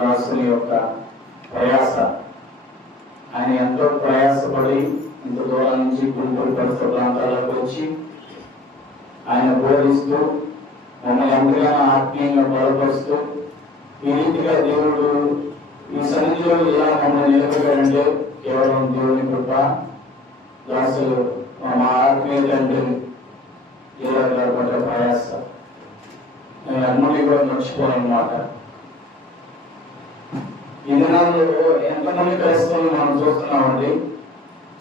దాసుని యొక్క ప్రయాస. ఆయన ఎంతో ప్రయాసపడి ఇంత దూరం నుంచి గుంటూరు పరిసర ప్రాంతాలకు వచ్చి ఆయన బోధిస్తూ మమ్మల్ని ఎంతగానో ఆత్మీయంగా బలపరుస్తూ ఈ రీతిగా దేవుడు ఈ సన్నిధిలో ఇలా మమ్మల్ని నిలబెట్టాడంటే కేవలం దేవుని కృప. దాసులు మా ఆత్మీయ తండ్రి ఇలా పడ్డ ప్రయాస నేను అన్నీ కూడా మర్చిపోనమాట. ఈ దినాల్లో ఎంతమంది క్రైస్తవులు మనం చూస్తున్నామండి.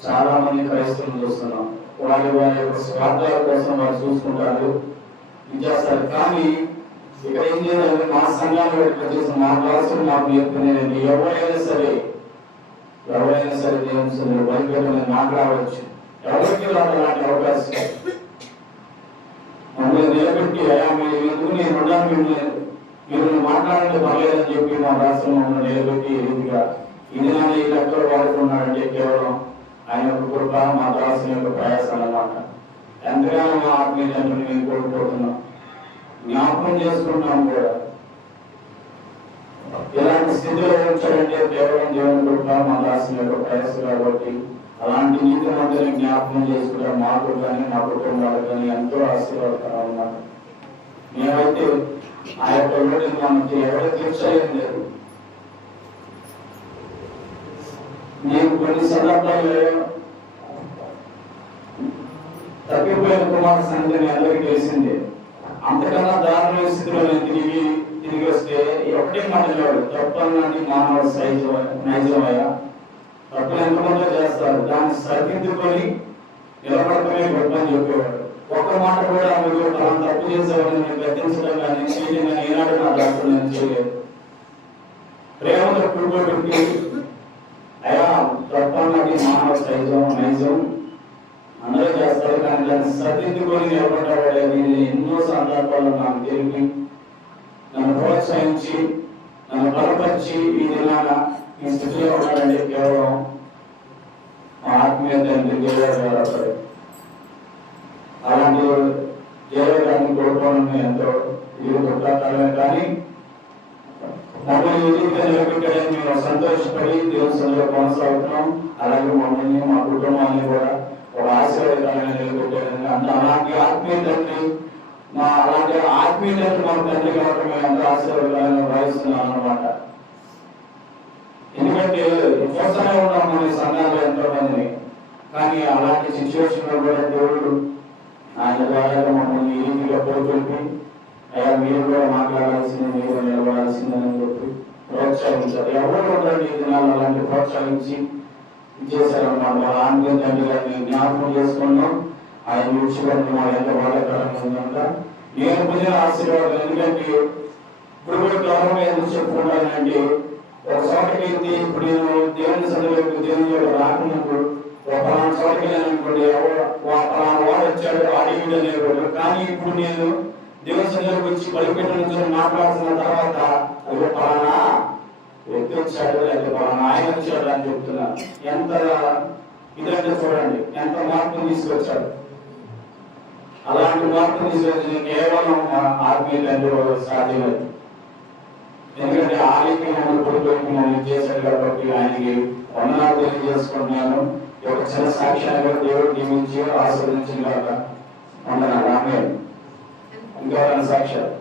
చాలా మంది క్రైస్తవులు చూస్తున్నాం. వారి యొక్క స్వార్థాల కోసం వారు చూసుకుంటారు, ఇచ్చేస్తారు. కానీ ఇక్కడ ఏం చేయాలి, మా సంఘాన్ని వచ్చేసి మా క్లాసులు మాకు చెప్తున్నారండి. ఎవరైనా సరే దేవుని సరే బయట మాట్లాడవచ్చు. ఎవరికి అలాంటి అవకాశం మమ్మల్ని నిలబెట్టి అయా మీరు ఎందుకు నేను ఉన్నాను, మీరు మాట్లాడండి పర్లేదని చెప్పి మా రాష్ట్రం మమ్మల్ని నిలబెట్టి రీతిగా ఇది ఈ లెక్కలు వాడుకున్నాడంటే కేవలం ఆయన యొక్క కృప, మా దాసుని యొక్క ప్రయాసం అన్నమాట. ఎంతగానో మా ఆత్మీయ తండ్రిని మేము కోల్పోతున్నాం, జ్ఞాపకం చేసుకుంటున్నాం కూడా. ఇలాంటి స్థితిలో ఉంచాడంటే కేవలం దేవుని కృప, మా దాసుని యొక్క ప్రయాసం కాబట్టి అలాంటి నీతి మందిని జ్ఞాపకం చేసుకుంటే మాకు కానీ మా కుటుంబాలకు కానీ ఎంతో ఆశీర్వాదకరం అన్నమాట. మేమైతే ఆ యొక్క లోటుని మనకి ఎవరు తీర్చలేదు లేదు. నేను కొన్ని సందర్భాల్లో తప్పిపోయిన కుమార సంగతి అందరికీ తెలిసిందే. అంతకన్నా దారుణ స్థితిలో నేను తిరిగి వస్తే ఒకటే మాట్లాడాడు, తప్పన్నది మానవ నైజమయ్యా. తప్పులు ఎంతమందో చేస్తారు, దాన్ని సరిదిద్దుకొని నిలబడటమే గొప్ప అని చెప్పేవాడు. ఒక్క మాట కూడా మీరు తను తప్పు చేసేవాడిని నేను గద్దించడం కానీ చేయడం కానీ ఈనాడు నా దాంట్లో నేను చేయలేదు. ప్రేమతో కూడుకోబెట్టి అయా తప్పన్నది మానవ నైజం అందరూ చేస్తారు, కానీ దాన్ని సరిదిద్దుకొని నిలబడ్డవాడేది ఎన్నో సందర్భాల్లో నాకు తెలిపి నన్ను ప్రోత్సహించి నన్ను బలపరిచి ఈ దినాన ఈ స్థితిలో ఉన్నాడంటే కేవలం మా ఆత్మీయ తండ్రి జయగారు. అలాంటి జయగారిని కోరుకోవడం ఎంతో ఇది గొప్పతరమే. కానీ మమ్మల్ని ఎదుగుగా నిలబెట్టాడని మేము సంతోషపడి దేవుని సన్నిధిలో కొనసాగుతున్నాం. అలాగే మమ్మల్ని మా కుటుంబాన్ని కూడా ఒక ఆశీర్వాదకరంగా నిలబెట్టాడని అలాంటి ఆత్మీయ తండ్రి మా తండ్రి కాబట్టి మేము ఎంతో ఆశీర్వాదకరంగా భావిస్తున్నాం అన్నమాట. ఎందుకంటే చూస్తూనే ఉన్నాం మన సంఘాలు ఎంతో మందిని. కానీ అలాంటి సిచ్యువేషన్ లో కూడా దేవుడు ఆయన ద్వారా మమ్మల్ని ఈ రీతిగా పోగొల్పి అయ్యా మీరు కూడా మాట్లాడాల్సింది, మీరు నిలబడాల్సిందని చెప్పి ప్రోత్సహించారు. ఎవరు ఉండండి ఈ దినాలు అలాంటి ప్రోత్సహించి ఇచ్చేసారన్నమాట. వాళ్ళ ఆత్మీయ తండ్రి గారిని జ్ఞాపకం చేసుకున్నాం. ఆయన విడిచిపెట్టి మా ఎంత బాధాకరంగా ఉందంట. నేను పొందిన ఆశీర్వాదం ఎందుకంటే ఇప్పుడు కూడా గౌరవం ఎందుకు చెప్పుకుంటానంటే ఒక చోటకి వెళ్తే ఇప్పుడు నేను దేవుని సన్నిధిలోకి దేవుని యొక్క రాకముందు ఒక పలానా చోటకి వెళ్ళాలనుకోండి, పలానా వాడు వచ్చాడు అడిగి అనేవాడు. కానీ ఇప్పుడు నేను దేవుని సన్నిధిలోకి వచ్చి బలిపెట్టిన నుంచి మాట్లాడుతున్న తర్వాత అది పలానా వ్యక్తి వచ్చాడు లేకపోతే పలానా ఆయన వచ్చాడు అని చెప్తున్నా. ఎంత ఇదంటే చూడండి, ఎంత మార్పును తీసుకొచ్చాడు. అలాంటి మార్పును తీసుకొచ్చి కేవలం ఆత్మీయ తండ్రి సాధ్యమది. ఎందుకంటే ఆలయకి మమ్మల్ని కొడుకు మమ్మల్ని చేశాడు కాబట్టి ఆయనకి వందనాలు తెలియజేసుకుంటున్నాను. ఒక చిన్న సాక్ష్యాన్ని దేవుడు నియమించి ఆస్వాదించిన కాక వందనాలు. ఆమె ఇంకా సాక్ష్యాలు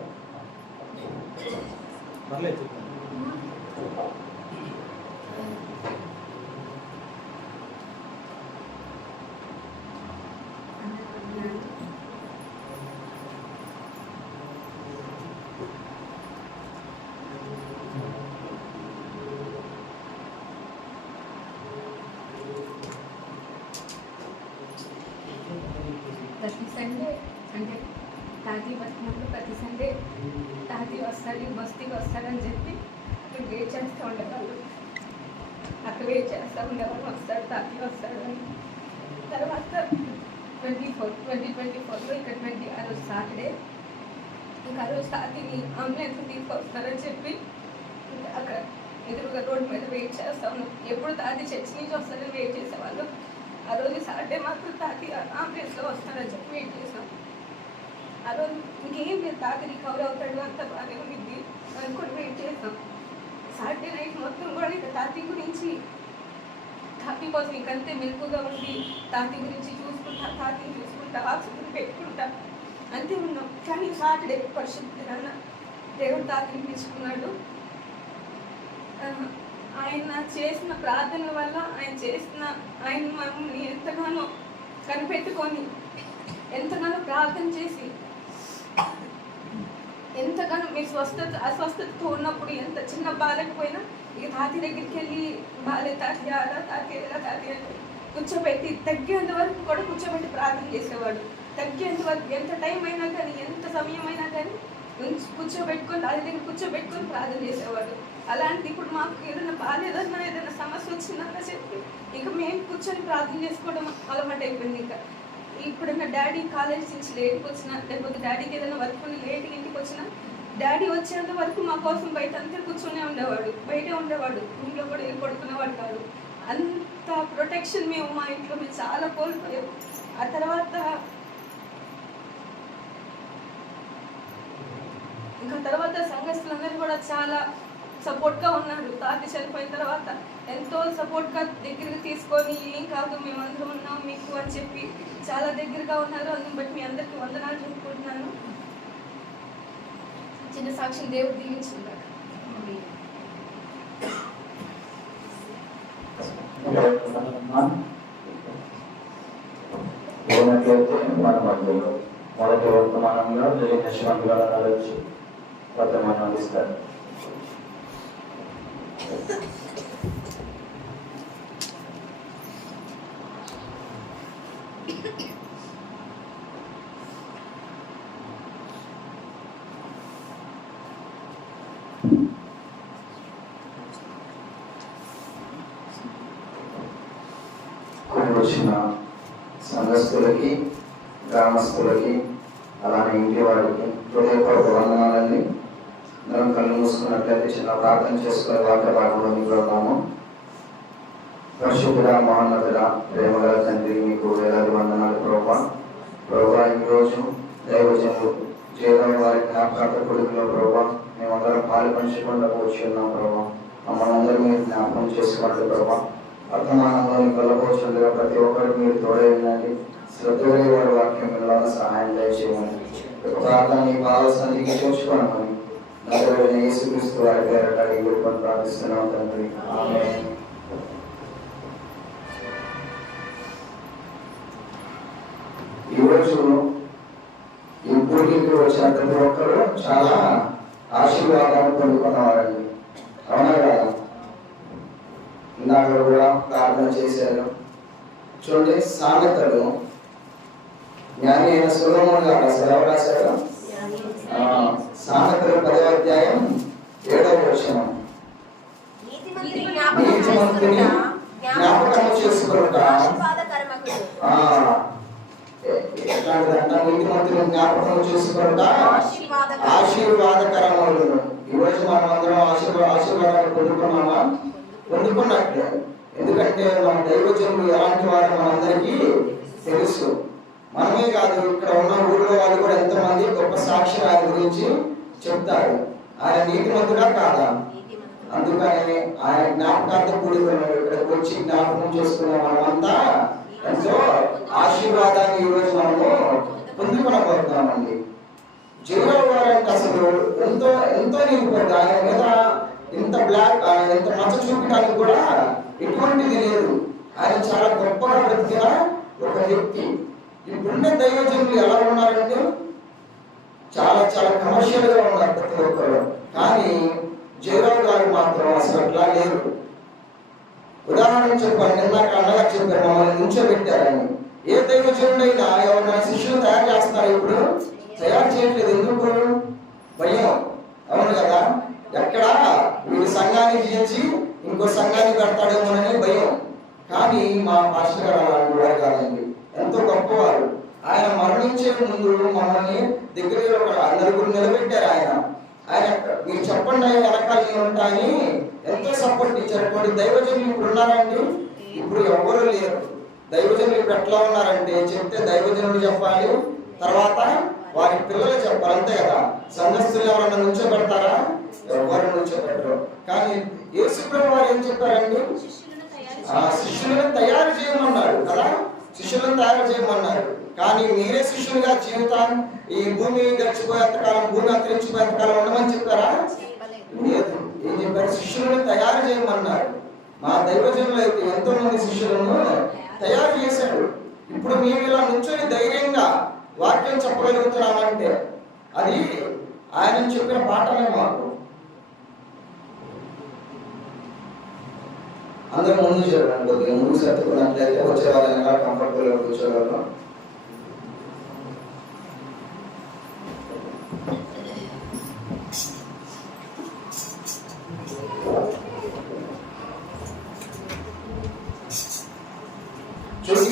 ప్రతి సండే అంటే తాతీ వచ్చినప్పుడు ప్రతి సండే తాతీ వస్తాడు బస్తీకి వస్తాడని చెప్పి అక్కడ వెయిట్ చేస్తూ ఉండేవాళ్ళు. అక్కడ వెయిట్ చేస్తూ ఉండేవాళ్ళు, వస్తాడు తాతీ వస్తాడు అని. తర్వాత 2024లో ఇక్కడ 20 ఆ రోజు సాటర్డే ఇంకా ఆ రోజు తాతీని అంబులెన్స్ తీసుకొస్తారని చెప్పి అక్కడ ఎదురుగా రోడ్డు మీద వెయిట్ చేస్తా ఉన్నాం. ఎప్పుడు తాతీ చర్చి నుంచి వస్తారని వెయిట్ చేసేవాళ్ళు. ఆ రోజు సాటర్డే మాత్రం తాతీ అంబులెన్స్లో వస్తారని చెప్పి వెయిట్ చేసాం. ఆ రోజు ఇంకేం లేదు, తాతీ రికవర్ అవుతాడు అంత బాగా ఉంది అనుకుని వెయిట్ చేసాం. సాటర్డే నైట్ మొత్తం కూడా ఇక తాతి గురించి, తాతి కోసం ఇంకంతే మెలుపుగా ఉండి తాతి గురించి చూసుకుంటా, తాతిని చూసుకుంటా, ఆక్సిజన్ పెట్టుకుంటా అంతే ఉన్నాం. కానీ సాటర్డే పరిశుద్ధ దేవుడు తాతిని పిలుచుకున్నాడు. ఆయన చేసిన ప్రార్థనల వల్ల, ఆయన మమ్మల్ని ఎంతగానో కనిపెట్టుకొని, ఎంతగానో ప్రార్థన చేసి, ఎంతగానో మీ అస్వస్థతతో ఉన్నప్పుడు ఎంత చిన్న బాధకపోయినా ఇక తాతి దగ్గరికి వెళ్ళి బాలే తాతి, అలా తాతి, ఎలా తాతి అని కూర్చోబెట్టి తగ్గేంత వరకు కూడా కూర్చోబెట్టి ప్రార్థన చేసేవాడు. తగ్గేంత వరకు ఎంత టైం అయినా కానీ, ఎంత సమయం అయినా కానీ కూర్చోబెట్టుకొని తాతి దగ్గర కూర్చోబెట్టుకొని ప్రార్థన చేసేవాడు. అలాంటి ఇప్పుడు మాకు ఏదైనా బాగాలేదన్నా, ఏదైనా సమస్య వచ్చిందన్నా చెప్పి ఇంకా మేము కూర్చొని ప్రార్థన చేసుకోవడం అలవాటు అయిపోయింది. ఇంకా ఇప్పుడున్న డాడీ కాలేజ్ నుంచి లేట్కి వచ్చినా, లేకపోతే డాడీకి ఏదైనా వర్క్ ఉండి లేట్కి ఇంటికి వచ్చినా, డాడీ వచ్చేంత వరకు మా కోసం బయట అంతా కూర్చొనే ఉండేవాడు, బయటే ఉండేవాడు, రూమ్లో కూడా వెళ్ళి పడుకునేవాడు కాదు. అంత ప్రొటెక్షన్ మేము మా ఇంట్లో మేము చాలా కోల్పోయాము. ఆ తర్వాత సంఘస్థులందరూ కూడా చాలా సపోర్ట్గా ఉన్నారు. తాతి చనిపోయిన తర్వాత ఎంతో సపోర్ట్గా దగ్గరికి తీసుకొని, ఏం కాదు మేమందరం ఉన్నాం మీకు అని చెప్పి చాలా దగ్గరగా ఉన్నారు. అందుని బట్టి మీ అందరికీ వందనాలు చెప్పుకుంటున్నాను. చిన్న సాక్ష్యం దేవుడు దీవించుకున్నాడు. మొదటి వర్తమానంలో యశ్వంత్ గారు నలచి వర్తమానం అందిస్తారు. వచ్చిన సంఘస్థులకి, గ్రామస్తులకి, అలానే ఇంటి వారికి హృదయపూర్వక వందనాలని. మనం కళ్ళు మూసుకున్నట్లయితే చిన్న ప్రార్థన చేసుకునే వాక్య భాగంలోకి వెళ్దాము. పరిశుద్ధుడ, మహోన్నతుడ, ప్రేమగల తండ్రి, మీకు వేలాది వందనాలు ప్రభువా. ప్రభువా, ఈరోజు దైవజనులు జీవన వారి జ్ఞాపకార్థ కొడుకులో ప్రభువా మేమందరం పాలు పంచుకుంటూ వచ్చి ఉన్నాం ప్రభువా. మమ్మల్ని అందరూ మీరు జ్ఞాపకం చేసుకోండి ప్రభువా. వర్తమానంలోని కలబోచుండగా ప్రతి ఒక్కరు మీరు తోడే ఉండండి. శ్రద్ధగా వారి వాక్యం వినడానికి సహాయం దయచేయమని, ప్రార్థన భావస్థానికి చూసుకోవడమని నగరైన యేసుక్రీస్తు వారి పేరట అడిగి ప్రార్థిస్తున్నాం తండ్రి, ఆమేన్. ఈరోజు ఈ పూర్తికి వచ్చిన ప్రతి ఒక్కరు చాలా ఆశీర్వాదాలు పొందుకున్నవారండి, అవునా కదా? ఇందాక కూడా ప్రార్థన చేశారు. చూడండి, సామెతలు జ్ఞాని అయిన సొలొమోను గారు అసలు ఎవరు రాశారు? సామెతలు 10వ అధ్యాయం 7వ వచనం. నీతిమంతుని జ్ఞాపకం చేసుకొనుట నీతిమంతుని జ్ఞాపకం చేసుకొనుట ఆశీర్వాదకరములను. ఈరోజు మనం అందరం ఆశీర్వాదాలు పొందుకున్నామా? పొందుకున్నట్లే. ఎందుకంటే మన దైవజనులు ఎలాంటి వారు మనందరికీ తెలుసు. మనమే కాదు, ఇక్కడ ఉన్న ఊళ్ళో వాళ్ళు కూడా ఎంతమంది గొప్ప సాక్షి ఆయన గురించి చెప్తారు. ఆయన నీతిమంతుడా కాదా? అందుకని ఆయన జ్ఞాపకార్థ కూడుకున్నాడు. ఇక్కడికి వచ్చి జ్ఞాపకం చేసుకున్న మనమంతా ఎంతో ఆశీర్వాదాన్ని ఈరోజు మనము పొందుకునబోతున్నామండి. జీవరావు గారు అంటే అసలు ఎంతో ఎంతో నిండిపోయింది. ఆయన మీద ఇంత ఎంత మచ్చ చూపించడానికి కూడా ఎటువంటిది లేదు. ఆయన చాలా గొప్పగా బ్రతికిన ఒక వ్యక్తి. ఇప్పుడున్న దైవజనులు ఎలా ఉన్నారంటే చాలా చాలా కమర్షియల్ గా ఉన్నారు ప్రతి ఒక్కరు. కానీ జయరావు గారు మాత్రం అసలు అట్లా లేరు. ఉదాహరణ చెప్పాను, నిన్నాక అన్నగారు చెప్పారు, మమ్మల్ని నుంచోబెట్టారని. ఏ దైవజనుడైనా ఎవరైనా శిష్యులు తయారు చేస్తున్నారు, ఇప్పుడు తయారు చేయట్లేదు. ఎందుకు? భయం, అవును కదా? ఎక్కడ వీడు సంఘాన్ని చేసి ఇంకో సంఘాన్ని పెడతాడేమోనని భయం. కానీ మా పాస్టర్ గారు అలాంటి వారు కాదండి, ఎంతో గొప్పవారు. ఆయన మరణించే ముందు మమ్మల్ని దగ్గర ఒక నలుగురు నిలబెట్టారు. ఆయన మీరు చెప్పండి వెనకాల ఉంటాయని ఎంతో సపోర్ట్ ఇచ్చారు. కొన్ని దైవజనులు ఇప్పుడు ఉన్నారండి, ఇప్పుడు ఎవరు లేరు. దైవజనులు ఇప్పుడు ఎట్లా ఉన్నారంటే చెప్తే దైవజనులు చెప్పాలి, తర్వాత వారి పిల్లలు చెప్పాలి, అంతే కదా. సంఘస్థులు ఎవరన్నా నుంచోబెడతారా? ఎవరు నుంచోబెట్టరు. కానీ యేసుప్రభు వారు ఏం చెప్పారండి? శిష్యులను తయారు చేయమన్నాడు కదా, శిష్యులను తయారు చేయమన్నారు. కానీ మీరే శిష్యులుగా జీవితాన్ని ఈ భూమి గడిచిపోయేంతకాలం, భూమి అంతరించిపోయేంతకాలం ఉండమని చెప్పారా? లేదు. ఏం చెప్పారు? శిష్యులను తయారు చేయమన్నారు. మా దైవజనులు అయితే ఎంతో మంది శిష్యులను తయారు చేశాడు. ఇప్పుడు మేము ఇలా నుంచొని ధైర్యంగా వాక్యం చెప్పగలుగుతున్నామంటే అది ఆయన చెప్పిన పాఠమే. మాకు అందరూ ముందు చూడండి, కొద్దిగా ముందు సర్దుకున్నట్లయితే వచ్చే వాళ్ళని కంఫర్టబుల్ గా కూర్చోగలం.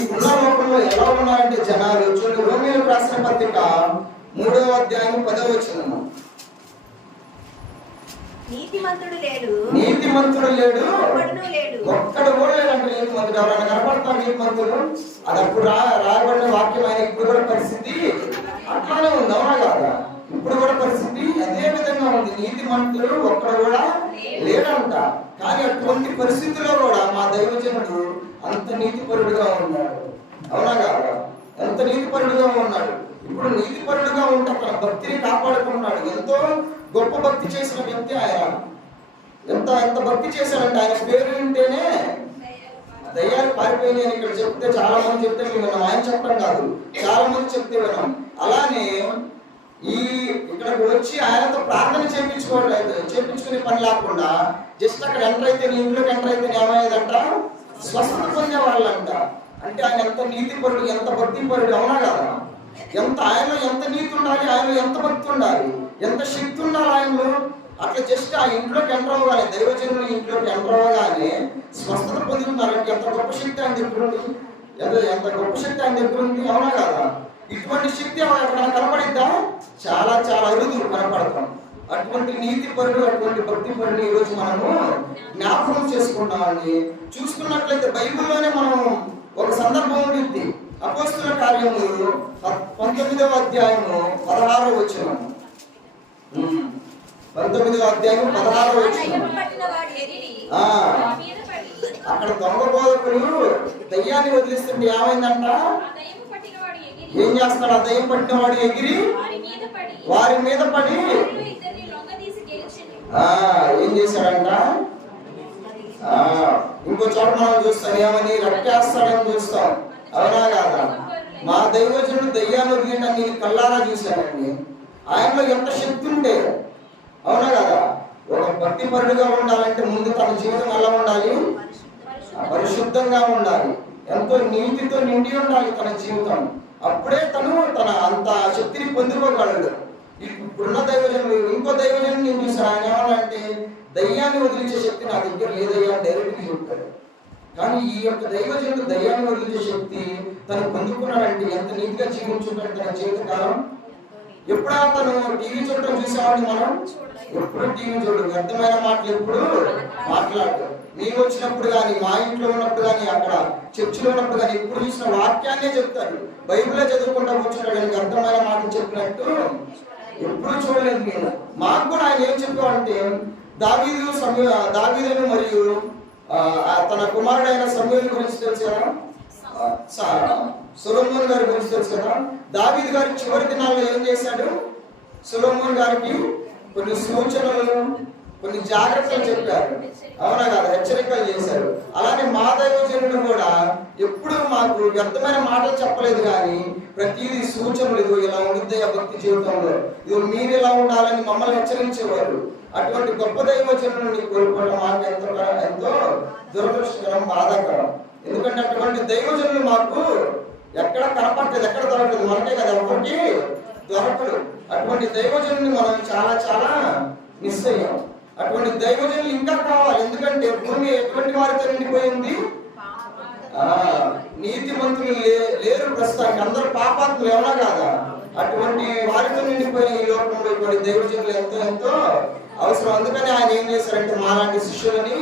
ఇప్పుడున్న లోకంలో ఎలా ఉన్నారంటే జనాలు చూడండి, రోమీయులకు రాసిన పత్రిక 3వ అధ్యాయం 10వ వచనం. నీతిమంతుడు లేడు, ఒక్కడు కూడా లేదంటే నీతిమంతుడు. ఎవరైనా కనపడతారు నీతిమంతుడు? అది అప్పుడు రాయబడిన వాక్యం. ఆయన ఇప్పుడు కూడా పరిస్థితి అట్లానే ఉంది, అవునా కాదా? ఇప్పుడు కూడా పరిస్థితి అదే విధంగా ఉంది. నీతిమంతుడు ఒక్కడు కూడా లేడంట. కానీ అటువంటి పరిస్థితుల్లో కూడా మా దైవజనుడు అంత నీతిపరుడుగా ఉన్నాడు, అవునా కాదా? ఎంత నీతిపరుడుగా ఉన్నాడు. ఇప్పుడు నీతిపరుడుగా ఉంటే తన భక్తిని కాపాడుకున్నాడు. ఎంతో గొప్ప భక్తి చేసిన వ్యక్తి ఆయన. ఎంత భక్తి చేశాడంటే ఆయన పేరు వింటేనే దయ్యాలు పారిపోయినాయి అని ఇక్కడ చెప్తే చాలా మంది చెప్తే విన్నాం. ఆయన చెప్పడం కాదు, చాలా మంది చెప్తే విన్నాం. అలానే ఇక్కడికి వచ్చి ఆయనతో ప్రార్థన చేయించుకునే పని లేకుండా జస్ట్ అక్కడ ఎంటర్ అయితే, నీ ఇంట్లోకి ఎంటర్ అయితే ఏమయ్యేదంట? స్వస్థత పొందే వాళ్ళంట. అంటే ఆయన ఎంత నీతిపరుడు, ఎంత భక్తిపరుడు, అవునా కదా? ఆయనలో ఎంత నీతి ఉండాలి, ఆయనలో ఎంత భక్తి ఉండాలి, ఎంత శక్తి ఉండాలి ఆయనలో. అట్లా జస్ట్ ఆ ఇంట్లోకి ఎంటర్ అవ్వగానే, దైవజనులు ఇంట్లోకి ఎంటర్ అవ్వగానే స్వస్థత పొందుతున్నారంటే ఎంత గొప్ప శక్తి ఆయన దగ్గర ఉంది, ఎంత గొప్ప శక్తి ఆయన దగ్గర ఉంది, అవునా కదా? ఇటువంటి శక్తి ఎక్కడైనా కనపడిద్దా? చాలా చాలా అరుదు కనపడతాం. అటువంటి నీతిపరుడు, అటువంటి భక్తిపరుడు ఈరోజు మనము జ్ఞాపకం చేసుకుంటామని చూసుకున్నట్లయితే బైబిల్లోనే మనం ఒక సందర్భం ఉంటుంది. అపోస్తుల కార్యములు 19వ అధ్యాయము 16వ వచనం. 19వ అధ్యాయం 16వ వచనం. అక్కడ దొంగ బోధకులు దయ్యాన్ని వదిలిస్తుంటే ఏమైందంట? ఏం చేస్తాడు? ఆ దయ్యం పట్టిన వాడు ఎగిరి వారి మీద పడి ఏం చేశాడంట? ఇంకో చోట మనం చూస్తాం, ఏమని రక్కేస్తాడని చూస్తాం, అవునా కాదా? మా దైవజనుడు దయ్యాన్ని వదిలిన నేను కల్లారా చూశానండి. ఆయనలో ఎంత శక్తి ఉంటే, అవునా కదా? ఒక భక్తిపరుడుగా ఉండాలంటే ముందు తన జీవితం ఎలా ఉండాలి? పరిశుద్ధంగా ఉండాలి, ఎంతో నీతితో నిండి ఉండాలి తన జీవితం. అప్పుడే తన అంత శక్తిని పొందుకోగలడు. ఇప్పుడున్న దైవజనులు, ఇంకో దైవజనులు నేను చూసాను. ఆయన ఏమన్నాడంటే, దయ్యాన్ని వదిలించే శక్తి నా దగ్గర లేదయ్యా డైరెక్ట్గా చెప్తాడు. కానీ ఈ యొక్క దైవజనుడు దయ్యాన్ని వదిలించే శక్తి తను పొందుకున్నాడంటే ఎంత నీతిగా జీవించుంటాడు తన జీవితకాలం. ఎప్పుడా తను టీవీ చూడటం చూసేవాడిని మనం? ఎప్పుడు టీవీ చూడు, వ్యర్థమైన మాటలు ఎప్పుడు మాట్లాడు. మేము వచ్చినప్పుడు కానీ, మా ఇంట్లో ఉన్నప్పుడు కానీ, అక్కడ చర్చిలో ఉన్నప్పుడు కానీ ఎప్పుడు చూసిన వాక్యాన్నే చెప్తాడు. బైబిల్లో చదువుకుంటా కూర్చున్నాడు కానీ అర్థమైన మాటలు చెప్పినట్టు ఎప్పుడు చూడలేదు నేను. మాకు కూడా ఆయన ఏం చెప్పామంటే, దావీదును మరియు తన కుమారుడైన సమూయేలు గురించి తెలుసు కదా, సొలొమోను గారి గురించి తెలుసు కదా. దావీదు గారి చివరి దినాల్లో ఏం చేశాడు? సొలొమోను గారికి కొన్ని సూచనలు, కొన్ని జాగ్రత్తలు చెప్పారు, అవునా కదా? హెచ్చరికలు చేశారు. అలానే మా దైవజనుడు కూడా ఎప్పుడు మాకు వ్యర్థమైన మాటలు చెప్పలేదు కానీ ప్రతిదీ సూచనలు, ఇదో ఇలా ఉండిద్ది ఆ భక్తి జీవితంలో, ఇదో మీరు ఎలా ఉండాలని మమ్మల్ని హెచ్చరించేవారు. అటువంటి గొప్ప దైవజనుడిని కోల్పోవడం మాకు ఎంతో దురదృష్టకరం, బాధాకరం. ఎందుకంటే అటువంటి దైవజనులు మాకు ఎక్కడ కనపడలేదు, ఎక్కడ దొరకలేదు, మనకే కదా ఎవరికి దొరకదు. అటువంటి దైవజనుని మనం చాలా చాలా మిస్ అయ్యాం. అటువంటి దైవజనులు ఇంకా కావాలి. ఎందుకంటే భూమి ఎటువంటి వారితో నిండిపోయింది? నీతిమంతులు లేరు ప్రస్తుతానికి, అందరూ పాపాత్ములు, ఎవరా కాదా? అటువంటి వారితో నిండిపోయిన ఈ లోకంలో ఇటువంటి దైవజనులు ఎంతో ఎంతో అవసరం. అందుకని ఆయన ఏం చేశారంటే మాలాంటి శిష్యులని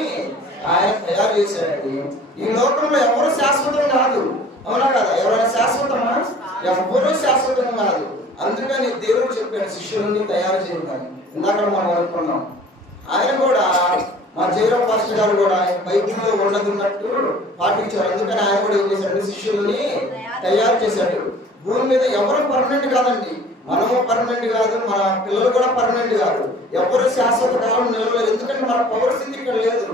ఆయన తయారు చేశారండి. ఈ లోకంలో ఎవరు శాశ్వతం కాదు, అవునా కదా? ఎవరైనా శాశ్వతమా? ఎవరు శాశ్వతం కాదు. అందుకని దేవుడు చెప్పాడు శిష్యులని తయారు చేయమని. ఇందాక మనం అనుకున్నాం. ఆయన కూడా జయరాం పాస్టర్ గారు కూడా ఆయన బైబిల్లో ఉన్నట్టు పాటించారు. అందుకని ఆయన కూడా ఏం చేశాడు, శిష్యుల్ని తయారు చేశాడు. భూమి మీద ఎవరు పర్మనెంట్ కాదండి, మనము పర్మనెంట్ కాదు, మన పిల్లలు కూడా పర్మనెంట్ కాదు, ఎవరు శాశ్వత కాలం నిలవలేదు. ఎందుకంటే మన పౌరస్థితి ఇక్కడ లేదు.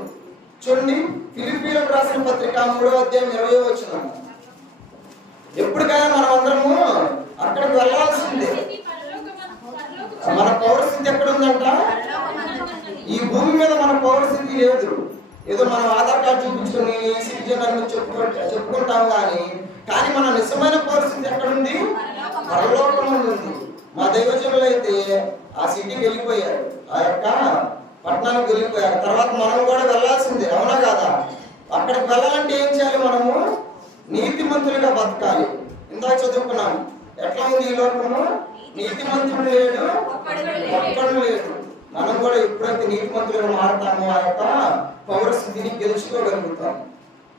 చూడండి, ఫిలిప్పీలకు రాసిన పత్రిక 3వ అధ్యాయం 20వ వచనం. ఎప్పటికైనా మనం అందరము అక్కడికి వెళ్ళాల్సిందే. మన పౌరస్థితి ఎక్కడ ఉందంట? ఈ భూమి మీద మన పౌరస్థితి లేదు. ఏదో మనం ఆధార్ కార్డు చూపించుకుని సిటిజన్ అని చెప్పుకుంటాం కానీ మన నిజమైన పౌరస్థితి ఎక్కడుంది? పరలోకంలో ఉంది. మా దైవజనులు అయితే ఆ సిటీకి వెళ్ళిపోయారు, ఆ యొక్క పట్టణానికి వెళ్ళిపోయారు. తర్వాత మనం కూడా వెళ్ళాల్సిందే, అవునా కాదా? అక్కడికి వెళ్ళాలంటే ఏం చేయాలి? మనము నీతిమంతులుగా బతకాలి. ఇందాక చదువుకున్నాం, ఎట్లా ఉంది ఈ లోకము? నీతిమంతుడు లేడు, ఒక్కడు లేడు. మనం కూడా ఎప్పుడైతే నీతిమంతులుగా మారుతామో ఆ యొక్క పౌరస్థితిని గెలుచుకోగలుగుతాం.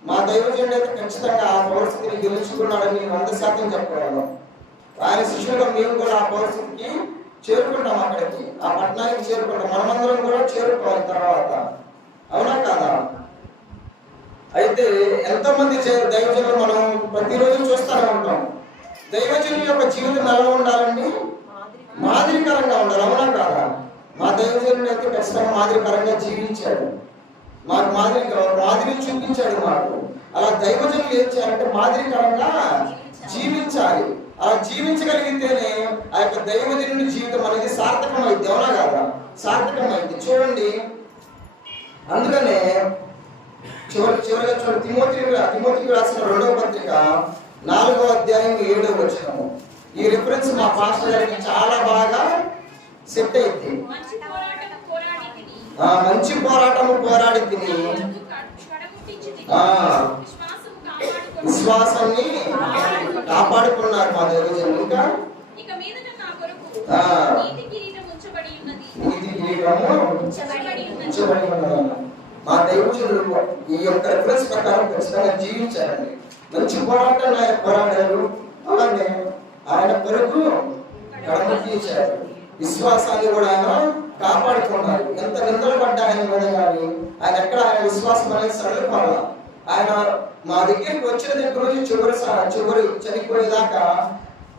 మా దైవజనుడు అయితే ఖచ్చితంగా ఆ పౌరస్థితిని గెలుచుకున్నాడని 100% చెప్పగలం. ఆయన శిష్యులుగా మేము కూడా ఆ పౌరస్థితికి చేరుకుంటాం, అక్కడికి ఆ పట్టణానికి చేరుకుంటాం. మనమందరం కూడా చేరుకోవాలి తర్వాత, అవునా కాదా? అయితే ఎంతో మంది దైవజనులు మనం ప్రతిరోజు చూస్తూనే ఉంటాం. దైవజనుల యొక్క జీవితం ఎలా ఉండాలండి? మాదిరికరంగా ఉండాలి, అవునా కాదా? మా దైవజనుడు అయితే ఖచ్చితంగా మాదిరికరంగా జీవించాడు, మాకు మాదిరి చూపించాడు మాకు. అలా దైవజనులు ఏం చేయాలంటే మాదిరికరంగా జీవించాలి. అలా జీవించగలిగితేనే ఆ యొక్క దైవజనుడి జీవితం అనేది సార్థకమైంది, అవునా కాదా? సార్థకమైంది. చూడండి, అందుకనే చివరిగా చూడండి, తిమోతికి రాసిన 2వ పత్రిక 4వ అధ్యాయం 7వ వచనము. ఈ రిఫరెన్స్ మా పాస్టర్ గారికి చాలా బాగా సెట్ అయింది. మంచి పోరాటము పోరాడి తిని విశ్వాసాన్ని కాపాడుకున్నారు మా దైవజనులు. ఇంకా నీతి కిరీటము ఉంచబడి ఉన్నారు. మా దైవజనులు ఈ యొక్క రిఫరెన్స్ ప్రకారం ఖచ్చితంగా జీవించారండి. మంచి పోరాటాన్ని ఆయన పోరాడారు, అలాగే ఆయన కొరకు కడముట్టించారు. విశ్వాసాన్ని కూడా ఆయన కాపాడుకున్నారు. ఎంత నిందలు పడ్డా ఆయన మీద కానీ ఆయన ఎక్కడ ఆయన విశ్వాసం అనేది సడలిపోవాల. ఆయన మా దగ్గరికి వచ్చిన దగ్గర నుంచి చివరి చనిపోయేదాకా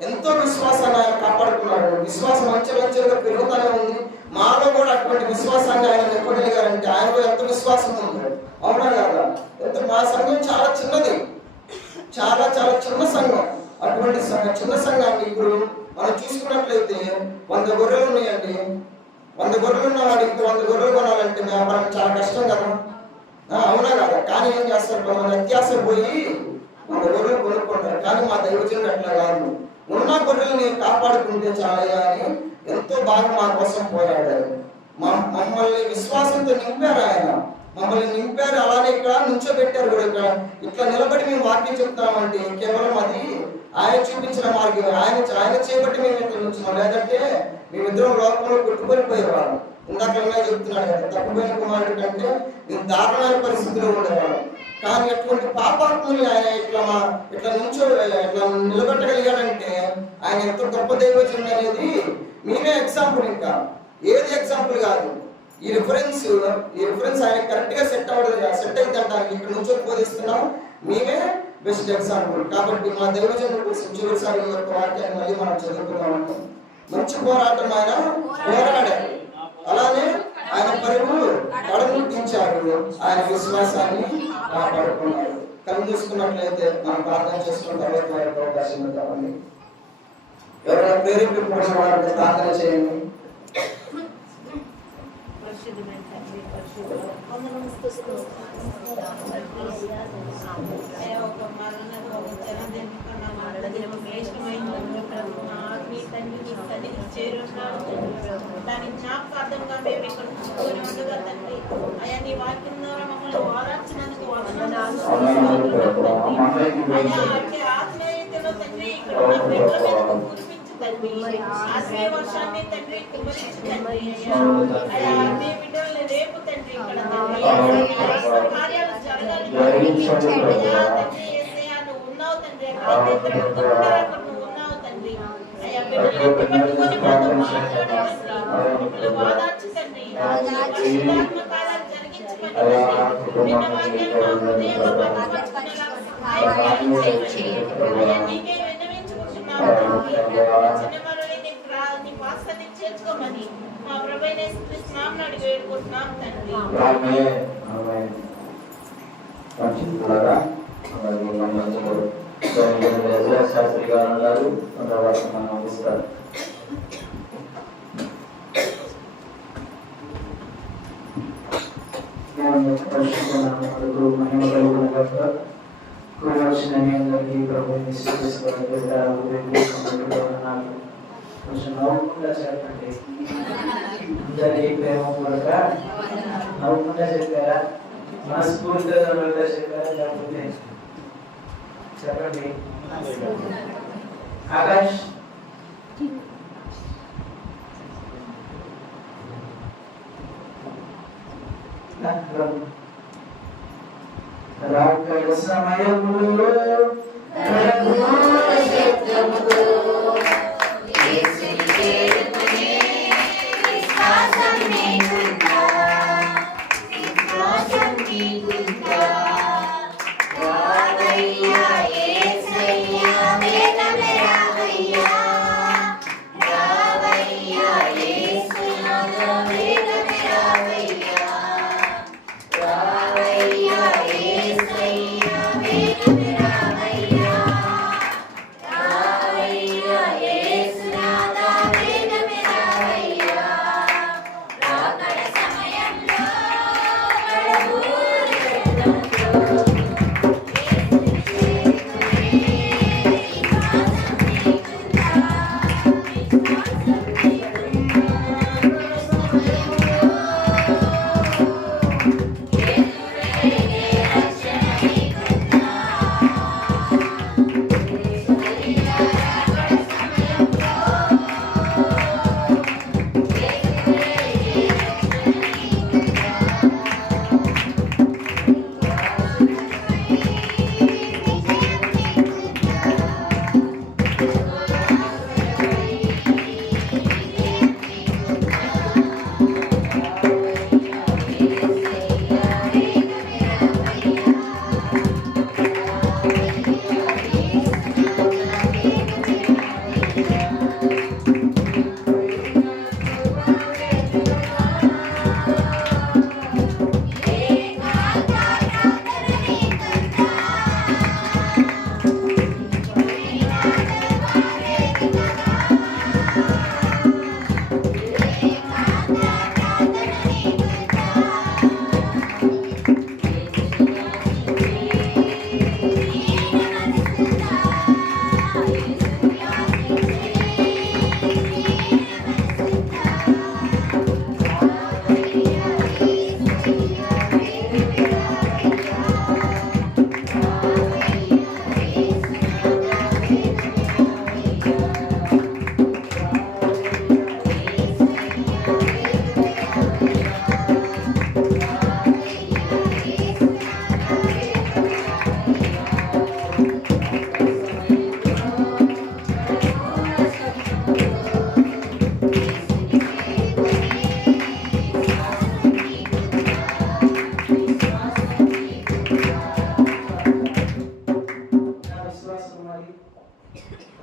ఎంతో విశ్వాసాన్ని ఆయన కాపాడుకున్నాడు. విశ్వాసం అంచెలంచెలుగా పెరుగుతూనే ఉంది. మాలో కూడా అటువంటి విశ్వాసాన్ని ఆయన నింపగలిగారంటే ఆయనలో ఎంత విశ్వాసం ఉంది, అవునా కదా? మా సంఘం చాలా చిన్నది, చాలా చాలా చిన్న సంఘం. అటువంటి చిన్న సంఘాన్ని ఇప్పుడు మనం చూసుకున్నట్లయితే 100 గొర్రెలు ఉన్నాయండి. 100 గొర్రెలు ఉన్న వాడికి 100 గొర్రెలు కొనాలంటే వ్యాపారం చాలా కష్టం కదా, అవునా కదా? కానీ ఏం చేస్తారు, కొంతమంది అత్యాస పోయి 100 గొర్రెలు కొనుక్కుంటారు. కానీ మా దైవజనుడు అట్లా కాదు, ఉన్న గొర్రెల్ని కాపాడుకుంటే చాలయ్యా అని ఎంతో బాగా మా కోసం పోరాడారు. మమ్మల్ని విశ్వాసంతో నింపారు ఆయన, మమ్మల్ని నింపారు. అలానే ఇక్కడ నుంచోబెట్టారు కూడా. ఇక్కడ ఇట్లా నిలబడి మేము వాక్యం చెప్తామంటే కేవలం అది ఆయన చూపించిన మార్గం. ఆయన చేపట్టి మేము ఇక్కడ నుంచున్నాం, లేదంటే మేమిద్దరం లోకంలో కొట్టుకొనిపోయేవాళ్ళం. ఇందాక చెప్తున్నాడు కదా, తప్పిపోయిన కుమారుడు కంటే మేము దారుణమైన పరిస్థితిలో ఉండేవాళ్ళం. కానీ అటువంటి పాపాత్ముని ఆయన ఇట్లా నిలబెట్టగలిగాడంటే ఆయన ఎంత గొప్ప దైవజనుడు అనేది మేమే ఎగ్జాంపుల్. ఇంకా ఏది ఎగ్జాంపుల్ కాదు, ఈ రిఫరెన్స్ ఆయన కరెక్ట్ గా సెట్ అయితే అంటానికి ఇక్కడ నుంచో బోధిస్తున్నాం, మేమే బెస్ట్ ఎగ్జాంపుల్. కాబట్టి మా దైవజనుడు చివరిసారి యొక్క వాక్యాన్ని మళ్ళీ మనం చదువుకున్నామంటే మంచి పోరాటం ఆయన పోరాడారు, అలానే ఆయన పరుగు కడముట్టించాడు, ఆయన విశ్వాసాన్ని కాపాడుకున్నాడు. కళ్ళు చూసుకున్నట్లయితే మనం ప్రార్థన చేసుకున్న తర్వాత అవకాశం కావాలి. ఎవరైనా ప్రేరేపింపబడిన వారికి ప్రార్థన చేయండి. దాని జ్ఞాపకార్థంగా మేము ఇక్కడ కూర్చొని ఉండగా తండ్రి, అయ్యా నీ వాక్యం ద్వారా మమ్మల్ని ఓదార్చినందుకు అయ్యా అంటే ఆత్మీయతలో తండ్రి ఇక్కడ ఉన్న బిడ్డల మీద కురిపించు తండ్రి, ఆత్మీయ వర్షాన్ని తండ్రి కుమరించు తండ్రి. అయ్యా ఆత్మీయ బిడ్డల్ని రేపు తండ్రి ఇక్కడ కార్యాలు జరగాలి. అయ్యా తండ్రి ఏసయ్యా నువ్వు ఉన్నావు తండ్రి, ఎక్కడైతే ఇద్దరు అక్కడ నువ్వు ఉన్నావు తండ్రి. అయ్యా బిడ్డలు పట్టుకొని మాతో మాట్లాడండి, వాదార్చు తండ్రి, పరిశుద్ధాత్మ కార్యాలు జరిగించమని నిన్న వాక్యాలు మా హృదయంలో భద్రపరుచుకునేలాగా సహాయం చేయమని అయ్యా నీకే విన్నవించుకుంటున్నాము చిన్నవారిని నీ వాసని చేర్చుకోమని మా ప్రభువైన యేసుక్రీస్తు నామమున అడిగి వేడుకుంటున్నాం తండ్రి. శాస్త్రి గారు అన్నారు, తర్వాత మనం ఇస్తారు. కొంచెం నవ్వుకుండా చెప్పండి. అందరి ప్రేమ కొరక నవ్వుకుండా చెప్పారా, మనస్ఫూర్తిగా చెప్పారా? లేకపోతే చెప్పండి. ఆకాష్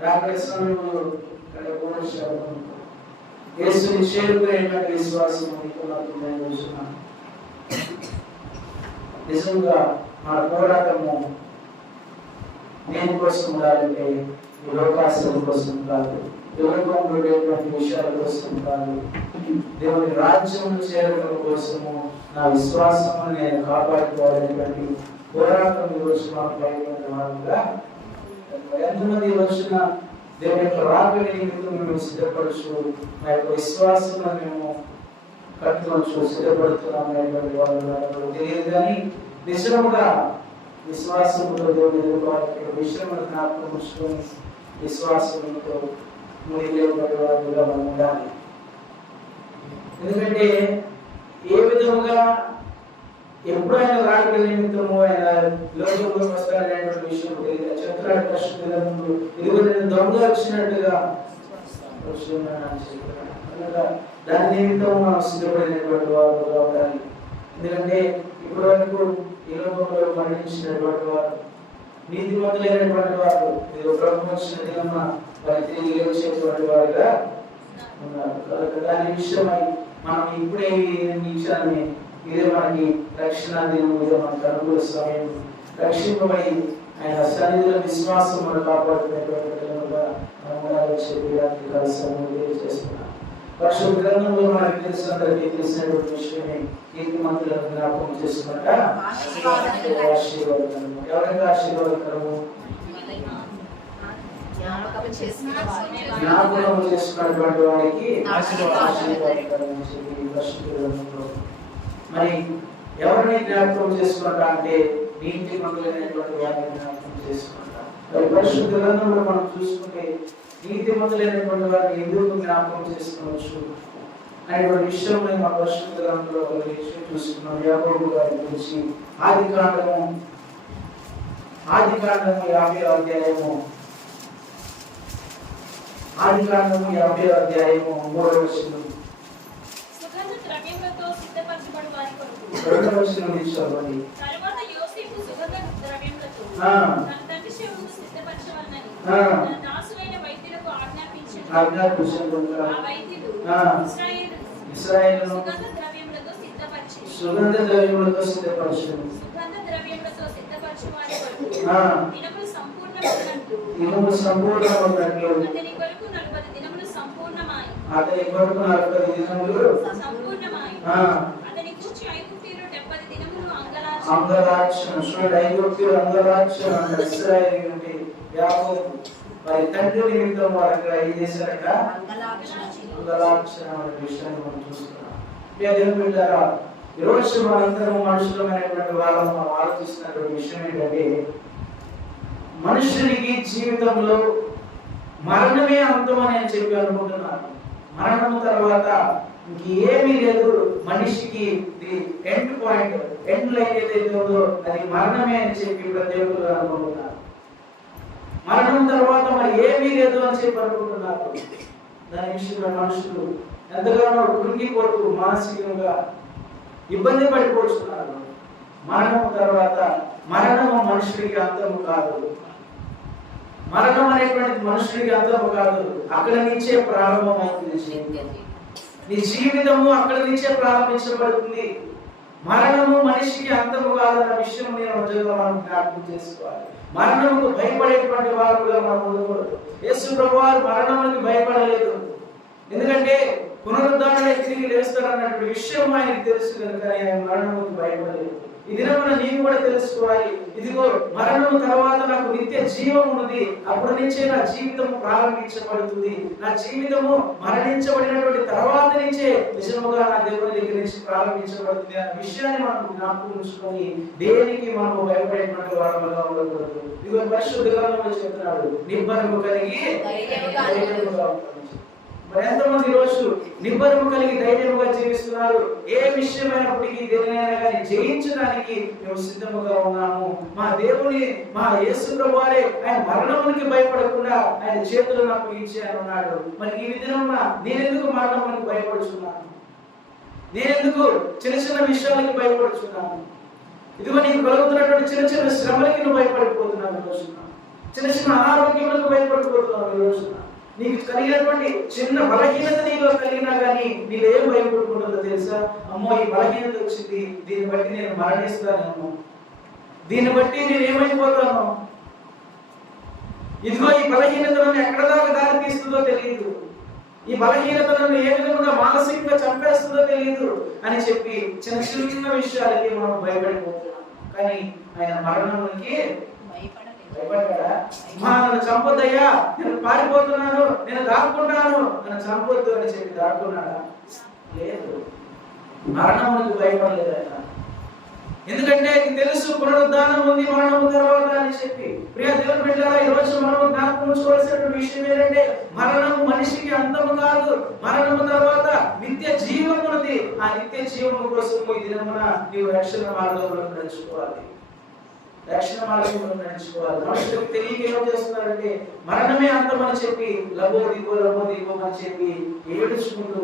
రాకడ సమయంలో యేసుని చేరుకునేటువంటి విశ్వాసం నిజంగా మన పోరాటము దేని కోసం ఉండాలంటే ఈ లోకాశల కోసం కాదు, లోకంలో ఉండేటువంటి విషయాల కోసం కాదు, దేవుని రాజ్యం చేరడం కోసము నా విశ్వాసం నేను కాపాడుకోవాలనేటువంటి పోరాటం ఈరోజు మాట్లాడేటువంటి వాళ్ళుగా ఎంతమంది వచ్చిన దేవుని యొక్క రాకడి నిమిత్తం మేము సిద్ధపడుచు నా యొక్క విశ్వాసం మేము కట్టుకోవచ్చు సిద్ధపడుతున్నాం అనేటువంటి వాళ్ళు తెలియదు. కానీ నిజముగా విశ్వాసంతో దేవుని ఎదుర్కోవాలి, విషయమును జ్ఞాపకం ఉంచుకొని విశ్వాసంతో మునిగేటువంటి వాళ్ళుగా మనం ఉండాలి. ఎందుకంటే ఏ విధముగా ఎప్పుడు ఆయన రాకడి నిమిత్తము ఆయన లోకంలోకి వస్తాడనేటువంటి విషయం తెలియదు. చక్రాల కష్టం ఇదిగో నేను దొంగ వచ్చినట్టుగా దాని నిమిత్తం మనం సిద్ధపడినటువంటి వారుగా ఉండాలి. ఎందుకంటే ఇప్పటి వరకు ఈ లోకంలో మరణించినటువంటి వారు, నీతిమంతులైనటువంటి వారు ఏదో ప్రభుత్వం వచ్చిన దినమున వారి తిరిగి లేచేటువంటి వారుగా ఉన్నారు. దాని విషయమై మనం ఇప్పుడే ఈ విషయాన్ని ఇదే మనకి రక్షణ దినం, ఇదే మనకు అనుకూల సమయం, రక్షింపబడి ఆయన సన్నిధిలో విశ్వాసం మనం కాపాడుకునేటువంటి చేస్తున్నాం. పరిశుద్ధ గ్రంథంలో మనకు తెలిసినందరికీ తెలిసినటువంటి విషయమే నీతిమంతులను జ్ఞాపకం చేసుకుంటా ఆశీర్వాదకరము. ఎవరికి ఆశీర్వాదకరము? జ్ఞాపకం చేసుకున్నటువంటి వారికి ఆశీర్వాదకరము. మరి ఎవరిని జ్ఞాపకం చేసుకుంటా అంటే నీతిమంతులైనటువంటి వారిని జ్ఞాపకం చేసుకుంటా. మరి పరిశుద్ధ గ్రంథంలో మనం చూసుకుంటే నీతిమంతులైనటువంటి వారిని ఎందుకు జ్ఞాపకం చేసుకోవచ్చు అనేటువంటి విషయం మన పరిశుద్ధ గ్రంథంలో ఒక విషయం చూసుకున్నాం. యాకోబు గారి గురించి ఆది కాండము 50వ అధ్యాయము 3వ వచనం. సుగంధ ద్రవ్యములతో సిద్ధపరచబడు వారి కొరకు. 2వ వచనం ఇచ్చారు. తరువాత యోసేపు సుగంధ ద్రవ్యములతో తన తండ్రి శవమును సిద్ధపరచవలెనని తన దాసులైన వైద్యులకు ఆజ్ఞాపించెను. ఆ వైద్యులు ఇశ్రాయేలును సుగంధ ద్రవ్యములతో సిద్ధపరచెను. సుగంధ ద్రవ్యములతో సిద్ధపరచు వారి కొరకు దినములు సంపూర్ణమగునట్లు అతని కొరకు 40 దినములు సంపూర్ణమాయి. అతని గూర్చి ఐగుప్తీయులు 70 దినములు అంగలార్చెను. వారి తండ్రి నిమిత్తం వారికి ఏం చేశారట? అంగలార్చన అనే విషయాన్ని మనం చూస్తున్నాం. ఈరోజు మనందరం మనుషులమైనటువంటి వాళ్ళని మనం ఆలోచిస్తున్నటువంటి విషయం ఏంటంటే, మనుషునికి జీవితంలో మరణమే అంతం అని చెప్పి అనుకుంటున్నాను. మరణం తర్వాత ఇంకేమీ లేదు మనిషికి. ఎండ్ పాయింట్, ఎండ్ లైన్ ఏదైతే ఉందో అది మరణమే అని చెప్పి ప్రతి ఒక్కరు అనుకుంటున్నారు. మరణం తర్వాత మరి ఏమీ లేదు అని చెప్పి అనుకుంటున్నారు. దాని విషయంలో మనుషులు ఎంతగానో కృంగిపోతూ మానసికంగా ఇబ్బంది పడిపోతున్నారు. మరణం తర్వాత మరణము మనుషుడికి అంతము కాదు. మరణం అనేటువంటి మనుషుడికి అంతము కాదు, అక్కడ నుంచే ప్రారంభమవుతుంది జీవితం. నీ జీవితము అక్కడ నుంచే ప్రారంభించబడుతుంది. మరణము మనిషికి అంతము కాదన్న విషయం నేను మనం జ్ఞాపకం చేసుకోవాలి. మరణముకు భయపడేటువంటి వారుగా మనం ఉండకూడదు. యేసు ప్రభువారు మరణమునికి భయపడలేదు. ఎందుకంటే పునరుద్ధరణ తిరిగి లేస్తాడన్నటువంటి విషయం ఆయనకు తెలుసు కనుక ఆయన మరణముకు భయపడలేదు. ఈ దినమున నీవు కూడా తెలుసుకోవాలి, ఇదిగో మరణం తర్వాత నాకు నిత్య జీవం ఉన్నది. అప్పటి నుంచే నా జీవితం ప్రారంభించబడుతుంది. నా జీవితము మరణించబడినటువంటి తర్వాత నుంచే నిజముగా నా దేవుని దగ్గర నుంచి ప్రారంభించబడుతుంది అన్న విషయాన్ని మనం జ్ఞాపకం ఉంచుకొని దేనికి మనం భయపడేటువంటి వారముగా ఉండకూడదు. ఇదిగో పరిశుద్ధ గ్రంథంలో చెప్తున్నాడు, నిబ్బరము కలిగి ధైర్యముగా ఉండాలి. మరి ఎంతమంది రోజు నిబ్బరము కలిగి ధైర్యముగా జీవిస్తున్నారు? ఏ విషయమైనప్పటికీ దేనినైనా కానీ జయించడానికి మేము సిద్ధముగా ఉన్నాము. మా దేవుని, మా యేసు ప్రభువారే ఆయన మరణమునికి భయపడకుండా ఆయన చేతులు నాకు ఇచ్చాను అన్నాడు. మరి ఈ విధంగా నేనెందుకు మరణమునికి భయపడుచున్నాను? నేనెందుకు చిన్న చిన్న విషయాలకి భయపడుచున్నాను? ఇదిగో నీకు కలుగుతున్నటువంటి చిన్న చిన్న శ్రమలకి నువ్వు భయపడిపోతున్నావు ఈ రోజున. చిన్న చిన్న అనారోగ్యములకు భయపడిపోతున్నావు ఈ రోజున. నీకు కలిగినటువంటి చిన్న బలహీనత నీలో కలిగినా కానీ నీవేం భయపడుకుంటుందో తెలుసా? అమ్మో ఈ బలహీనత వచ్చింది, దీన్ని బట్టి నేను మరణిస్తాను, దీన్ని బట్టి నేను ఏమైపోతాను, ఇదిగో ఈ బలహీనతలను ఎక్కడ దాకా దారి తీస్తుందో తెలియదు, ఈ బలహీనతలను ఏ విధంగా మానసికంగా చంపేస్తుందో తెలియదు అని చెప్పి చిన్న చిన్న విషయాలకి మనం భయపడిపోతున్నాం. కానీ ఆయన మరణానికి భయపడ్డా? నన్ను చంపొద్దయ్యా, నేను పారిపోతున్నాను, నేను దాక్కుంటాను, నన్ను చంపొద్దు అని చెప్పి దాక్కున్నాడా? లేదు, మరణమునికి భయపడలేదు ఆయన. ఎందుకంటే తెలుసు పునరుద్ధానం ఉంది మరణము తర్వాత అని చెప్పి. ప్రియ దేవుని బిడ్డలారా, ఈ రోజు మనం జ్ఞాపకం ఉంచుకోవాల్సినటువంటి విషయం ఏంటంటే మరణము మనిషికి అంతము కాదు, మరణము తర్వాత నిత్య జీవం ఉన్నది. ఆ నిత్య జీవము కోసం ఈ దినమున నీవు రక్షణ మార్గంలో నడుచుకోవాలి. రక్షణ మార్గంలో నడుచుకోవాలి. మనుషులకు తెలియక ఏం చేస్తున్నారంటే మరణమే అంతమని చెప్పి లబో దిగో అని చెప్పి ఏడుచుకుంటూ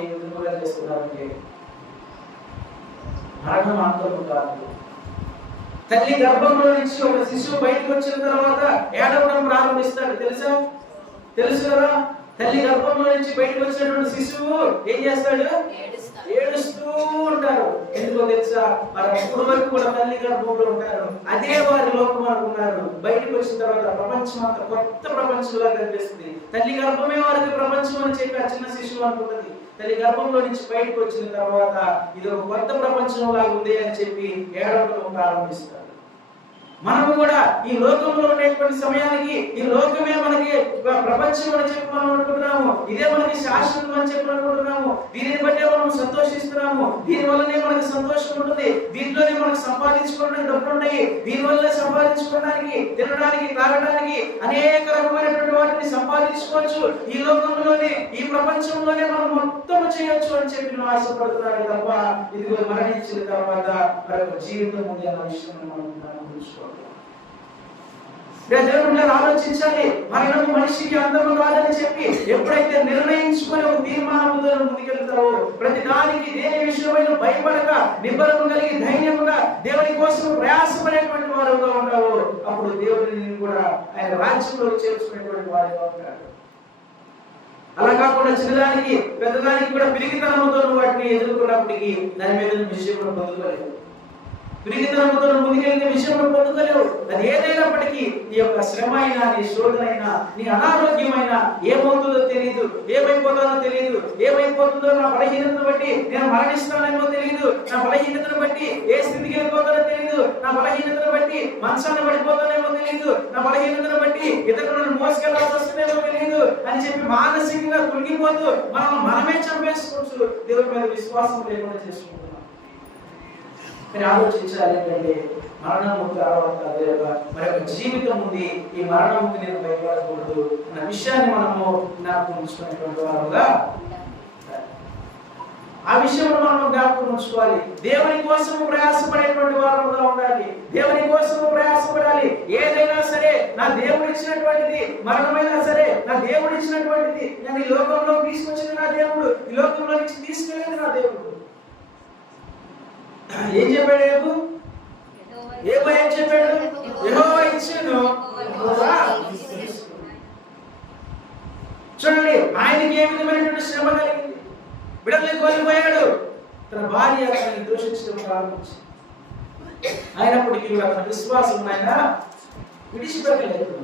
ఏ విధంగా చేస్తున్నారంటే మరణం అంతము కాదు. తల్లి గర్భంలో నుంచి ఒక శిశువు బయటకు వచ్చిన తర్వాత ఏడవడం ప్రారంభిస్తాడు. తెలుసు కదా? తల్లి గర్భంలో నుంచి బయటకు వచ్చినటువంటి శిశువు ఏం చేస్తాడు? ఏడుస్తూ ఉంటారు. ఎందుకో తెలుసా? మరి అప్పుడు వరకు కూడా తల్లి గర్భంలో ఉంటారు. అదే వారి లోకం అనుకున్నారు. బయటకు వచ్చిన తర్వాత ప్రపంచం అంతా కొత్త ప్రపంచంలా కనిపిస్తుంది. తల్లి గర్భమే వారికి ప్రపంచం అని చెప్పి ఆ చిన్న శిశువు అనుకుంటుంది. తల్లి గర్భంలో నుంచి బయటకు వచ్చిన తర్వాత ఇది ఒక కొత్త ప్రపంచం లాగా ఉంది అని చెప్పి ఏడవడం ప్రారంభిస్తారు. మనము కూడా ఈ లోకంలో ఉండేటువంటి సమయానికి ఈ లోకమే మనకి ప్రపంచం అని చెప్పి మనం అనుకుంటున్నాము. ఇదే మనకి శాశ్వతం అని చెప్పి అనుకుంటున్నాము. దీనిని బట్టే మనం సంతోషిస్తున్నాము. దీని వల్లనే మనకి సంతోషం ఉంటుంది. దీంట్లోనే మనకు సంపాదించుకోవడానికి డబ్బులు ఉన్నాయి. దీని వల్ల సంపాదించుకోవడానికి, తినడానికి, తాగడానికి అనేక రకమైనటువంటి వాటిని సంపాదించుకోవచ్చు. ఈ లోకంలోనే, ఈ ప్రపంచంలోనే మనం మొత్తం చేయొచ్చు అని చెప్పి మనం ఆశపడుతున్నాడు తప్ప ఇదిగో మరణించిన తర్వాత మరొక జీవితం ఉంది అన్న విషయం మనం తెలుసుకోవాలి. దేవుడు ఆలోచించాలి. మరణం మనిషికి అందము కాదని చెప్పి ఎప్పుడైతే నిర్ణయించుకొని ఒక తీర్మానంతో ముందుకెళ్తావో, ప్రతి దానికి దేని విషయమైన భయపడక నిబ్బరము కలిగి ధైర్యముగా దేవుని కోసం ప్రయాసపడేటువంటి వారుగా ఉంటావో, అప్పుడు దేవుడిని కూడా ఆయన రాజ్యంలో చేర్చుకునేటువంటి వారుగా ఉంటాడు. అలా కాకుండా చిన్నదానికి పెద్దదానికి కూడా పిరికితనముతో వాటిని ఎదుర్కొన్నప్పటికీ దాని మీద విషయంలో పొందుకోలేదు. పిరికితనముతో ముందుకెళ్ళిన విషయంలో పొందుకోలేవు. అది ఏదైనప్పటికీ నీ యొక్క శ్రమ అయినా, నీ శోధనైనా, నీ అనారోగ్యమైనా ఏమవుతుందో తెలియదు, ఏమైపోతానో తెలియదు, ఏమైపోతుందో నా బలహీనతను బట్టి నేను మరణిస్తానేమో తెలియదు, నా బలహీనతను బట్టి ఏ స్థితికి వెళ్ళిపోతానో తెలియదు, నా బలహీనతను బట్టి మంచాన్ని పడిపోతానేమో తెలియదు, నా బలహీనతను బట్టి ఇతరులను మోసుకెళ్లాల్సి వస్తుందేమో తెలియదు అని చెప్పి మానసికంగా కుంగిపోతూ మనమే చంపేసుకోవచ్చు. దేవుడి మీద విశ్వాసం లేకుండా చేసుకుంటున్నాం. మీరు ఆలోచించాలి ఏంటంటే మరణము తర్వాత మరొక జీవితం ఉంది. ఈ మరణముకి నేను భయపడకూడదు అన్న విషయాన్ని మనము జ్ఞాపకం ఉంచుకునేటువంటి వారుగా, ఆ విషయంలో మనం జ్ఞాపకం ఉంచుకోవాలి. దేవుని కోసం ప్రయాసపడేటువంటి వారుగా ఉండాలి. దేవుని కోసం ప్రయాసపడాలి. ఏదైనా సరే నా దేవుడు ఇచ్చినటువంటిది, మరణమైనా సరే నా దేవుడు ఇచ్చినటువంటిది. నేను ఈ లోకంలో తీసుకొచ్చిన నా దేవుడు, ఈ లోకంలో నుంచి తీసుకెళ్ళేది నా దేవుడు. ఏం చెప్పాడు? ఏం చెప్పాడు? యెహోవా ఇచ్చెను. చూడండి, ఆయనకి ఏ విధమైనటువంటి శ్రమ కలిగింది. బిడ్డల్ని కోల్పోయాడు. తన భార్య అతన్ని దూషించడం ప్రారంభించింది. అయినప్పటికీ అతని విశ్వాసం ఆయన విడిచిపెట్టలేదు.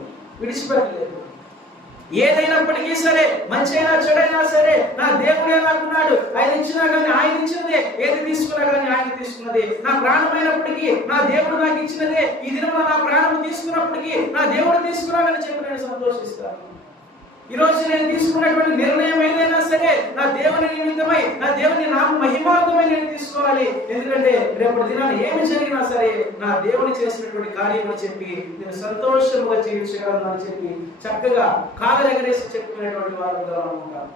ఏదైనప్పటికీ సరే, మంచి అయినా చెడైనా సరే, నా దేవుడే నాకున్నాడు. ఆయన ఇచ్చినా కానీ ఆయన ఇచ్చినదే, ఏది తీసుకున్నా కానీ ఆయన తీసుకున్నదే. నా ప్రాణమైనప్పటికీ నా దేవుడు నాకు ఇచ్చినదే. ఈ దినంలో నా ప్రాణం తీసుకున్నప్పటికీ నా దేవుడు తీసుకున్నాడని చెప్పి నేను సంతోషిస్తాను. ఈ రోజు నేను తీసుకున్నటువంటి నిర్ణయం ఏదైనా సరే నా దేవుని నిమిత్తమై, నా దేవుని నామ మహిమార్థమై నేను తీసుకోవాలి. ఎందుకంటే రేపటి దినాన్ని ఏమి జరిగినా సరే నా దేవుని చేసినటువంటి కార్యం అని చెప్పి నేను సంతోషంగా జీవించగలను అని చెప్పి చక్కగా కాలు ఎగరేసి చెప్పుకునేటువంటి వారుగా ఉంటాను.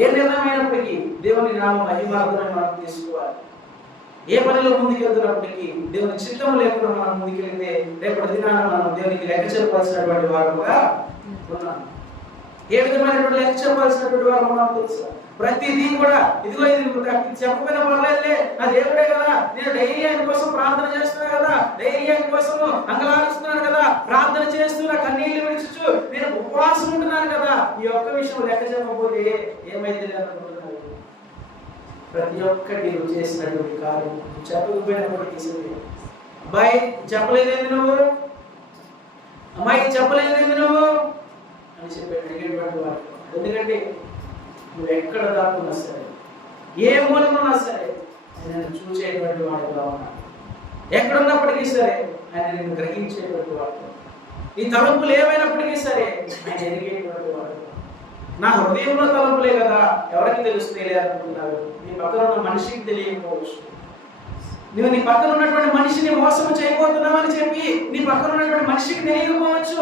ఏ నిర్ణయం అయినప్పటికీ దేవుని నామ మహిమార్థమై మనం తీసుకోవాలి. ఏ పనిలో ముందుకెళ్తున్నప్పటికీ దేవుని చిత్తము లేకుండా మనం ముందుకెళ్తే రేపటి దినాన మనం దేవునికి లెక్క చెప్పాల్సినటువంటి వారుగా ఉన్నాం. ఏ విధమైనటువంటి లెక్క చెప్పాల్సినటువంటి వారు మనం తెలుసా? ప్రతిదీ కూడా ఇదిగో ఇది చెప్పకపోయినా పర్లేదులే, నా దేవుడే కదా, నేను డైలీ ఆయన కోసం ప్రార్థన చేస్తున్నా కదా, డైలీ ఆయన కోసం అంగలారుస్తున్నాను కదా, ప్రార్థన చేస్తున్నా, కన్నీళ్లు విడిచుచు నేను ఉపవాసం ఉంటున్నాను కదా, ఈ ఒక్క విషయం లెక్క చెప్పకపోతే ఏమైంది అనుకుంటున్నాను? ప్రతి ఒక్కటి నువ్వు చేసినటువంటి కార్యం చెప్పకపోయినప్పటికీ, అబ్బాయి చెప్పలేదేంది నువ్వు, అమ్మాయి చెప్పలేదేంది నువ్వు అని చెప్పి అడిగేటువంటి వాడు. ఎందుకంటే నువ్వు ఎక్కడ దాక్కున్నా సరే, ఏ మూలమున్నా సరే ఆయన చూసేటువంటి వాడుగా ఉన్నాడు. ఎక్కడున్నప్పటికీ సరే ఆయన నేను గ్రహించేటువంటి వాడు. ఈ తలంపులు ఏమైనప్పటికీ సరే ఆయన ఎదిగేటువంటి వాడు. నా హృదయంలో తలంపులే కదా, ఎవరికి తెలుస్తాయి అనుకుంటున్నారు? నీ పక్కన ఉన్న మనిషికి తెలియకపోవచ్చు. నువ్వు నీ పక్కన ఉన్నటువంటి మనిషిని మోసం చేయబోతున్నావు అని చెప్పి నీ పక్కన ఉన్నటువంటి మనిషికి తెలియకపోవచ్చు.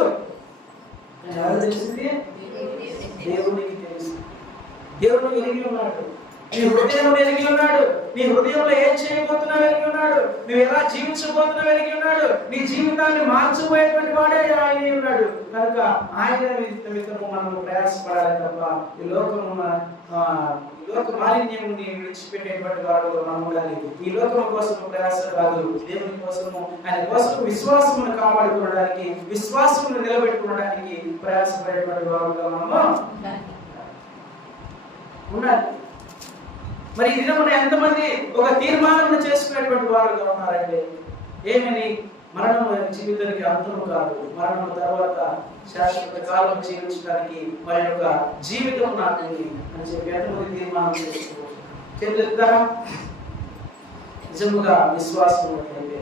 ఎవరు తెలిసింది? దేవునికి తెలుసు. దేవుడు ఎరిగి ఉన్నాడు. నీ హృదయంలో ఎరిగి ఉన్నాడు. నీ హృదయంలో ఏం చేయబోతున్నావు ఎరిగి ఉన్నాడు. నువ్వు ఎలా జీవించబోతున్నావు ఎరిగి ఉన్నాడు. నీ జీవితాన్ని మార్చబోయేటువంటి వాడే ఆయన ఉన్నాడు. కనుక ఆయన నిమిత్తము మనం ప్రయాసపడాలి తప్ప ఈ లోక మాలిన్యముని విడిచిపెట్టేటువంటి వారుగా మనం ఉండాలి. ఈ లోకం కోసం ప్రయాస కాదు, దేవుని కోసము, ఆయన కోసం విశ్వాసమును కాపాడుకోవడానికి, విశ్వాసమును నిలబెట్టుకోవడానికి ప్రయాసపడేటువంటి వారుగా మనము ఉండాలి. మరి ఈ దినమున ఎంతమంది ఒక తీర్మానం చేసుకునేటువంటి వారుగా ఉన్నారంటే ఏమని? మరణము జీవితానికి అంతము కాదు, మరణం తర్వాత శాశ్వత కాలం జీవించడానికి వారి యొక్క జీవితం నాకు అని చెప్పి ఎంతమంది తీర్మానం చేసుకోవచ్చు? చేతులెత్తారా? నిజముగా విశ్వాసం ఉన్నట్లయితే,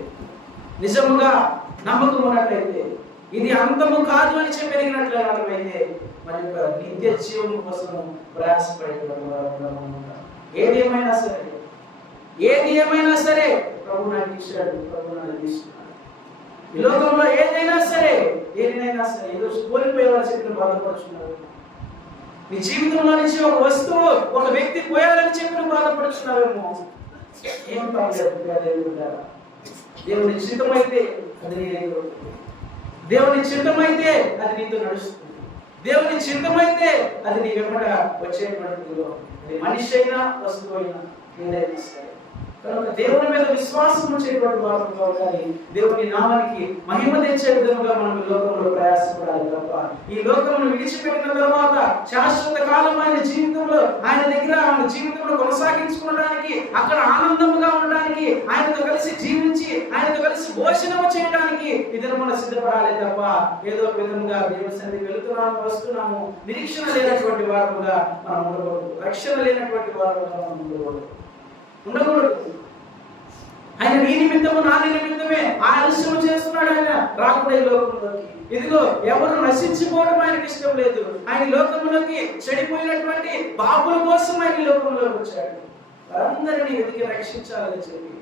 నిజముగా నమ్మకం ఉన్నట్లయితే, ఇది అంతము కాదు అని చెప్పి ఎరిగినట్లయితే మన యొక్క నిత్య జీవం కోసం ప్రయాసపడేటువంటి వారు. ఏది ఏమైనా సరే ప్రభు నాకు ఇచ్చాడు, ప్రభు నాకు తీసుకున్నాడు. ఈ లోకంలో ఏదైనా సరే ఏదో కోల్పోయే వారు చెప్పిన బాధపడుతున్నారు. నీ జీవితంలో నుంచి ఒక వస్తువు, ఒక వ్యక్తి పోయాలని చెప్పిన బాధపడుతున్నావేమో. ఏం పర్లేదు, దేవుని చిత్తమైతే అది నీ దగ్గర ఉంటుంది. దేవుని చిత్తమైతే అది నీతో నడుస్తుంది. దేవుని చిత్తమైతే అది నీ వెంబడ వచ్చేటువంటిది. అది మనిషి అయినా వస్తువు అయినా ఏదైనా సరే. కనుక దేవుని మీద విశ్వాసం ఉంచేటువంటి వారుగా ఉండాలి. దేవుని నామానికి మహిమ తెచ్చే విధంగా మనం ఈ లోకంలో ప్రయాసపడాలి తప్ప ఈ లోకమును విడిచిపెట్టిన తర్వాత శాశ్వత కాలమైన జీవితంలో ఆయన దగ్గర ఆయన జీవితంలో కొనసాగించుకోవడానికి, అక్కడ ఆనందముగా ఉండడానికి, ఆయనతో కలిసి జీవించి ఆయనతో కలిసి భోజనం చేయడానికి ఇద్దరు మనం సిద్ధపడాలి తప్ప ఏదో విధంగా దేవుని సన్నిధికి వెళుతున్నాము, వస్తున్నాము, నిరీక్షణ లేనటువంటి వారుగా మనం ఉండకూడదు. రక్షణ లేనటువంటి వారుగా మనం ఉండకూడదు. ఆయన నీ నిమిత్తము నా నిమిత్తమే ఆలస్యం చేస్తున్నాడు. ఆయన రాకుండా ఈ లోకంలోకి. ఇదిగో ఎవరు నశించిపోవడం ఆయనకి ఇష్టం లేదు. ఆయన లోకంలోకి చెడిపోయినటువంటి పాపుల కోసం ఆయన లోకంలోకి వచ్చాడు. వారందరినీ వెతికి రక్షించాలని చెప్పి,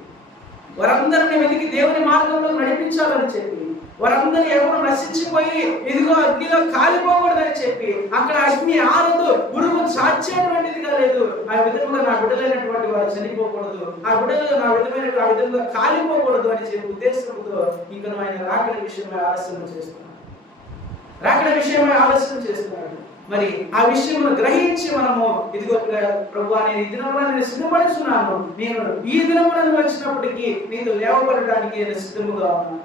వారందరినీ వెతికి దేవుని మార్గంలో నడిపించాలని చెప్పి, వారందరూ ఎవరు నశించిపోయి ఇదిగో అగ్నిలో కాలిపోకూడదని చెప్పి, అక్కడ అగ్ని ఆరదు, గురువు సాధ్యమైనటువంటిదిగా లేదు. ఆ విధంగా నా బిడ్డలైనటువంటి వారు చనిపోకూడదు, ఆ బిడ్డలు ఆ విధంగా కాలిపోకూడదు అని చెప్పి ఉద్దేశంతో ఇంకా ఆయన రాకడ విషయమై ఆలస్యం చేస్తున్నాడు. మరి ఆ విషయం గ్రహించి మనము ఇదిగో ప్రభువా నేను ఈ దినమున నేను సిద్ధపడుతున్నాను, నేను ఈ దినమున వచ్చినప్పటికీ నీతో లేవబడడానికి నేను సిద్ధముగా ఉన్నాను,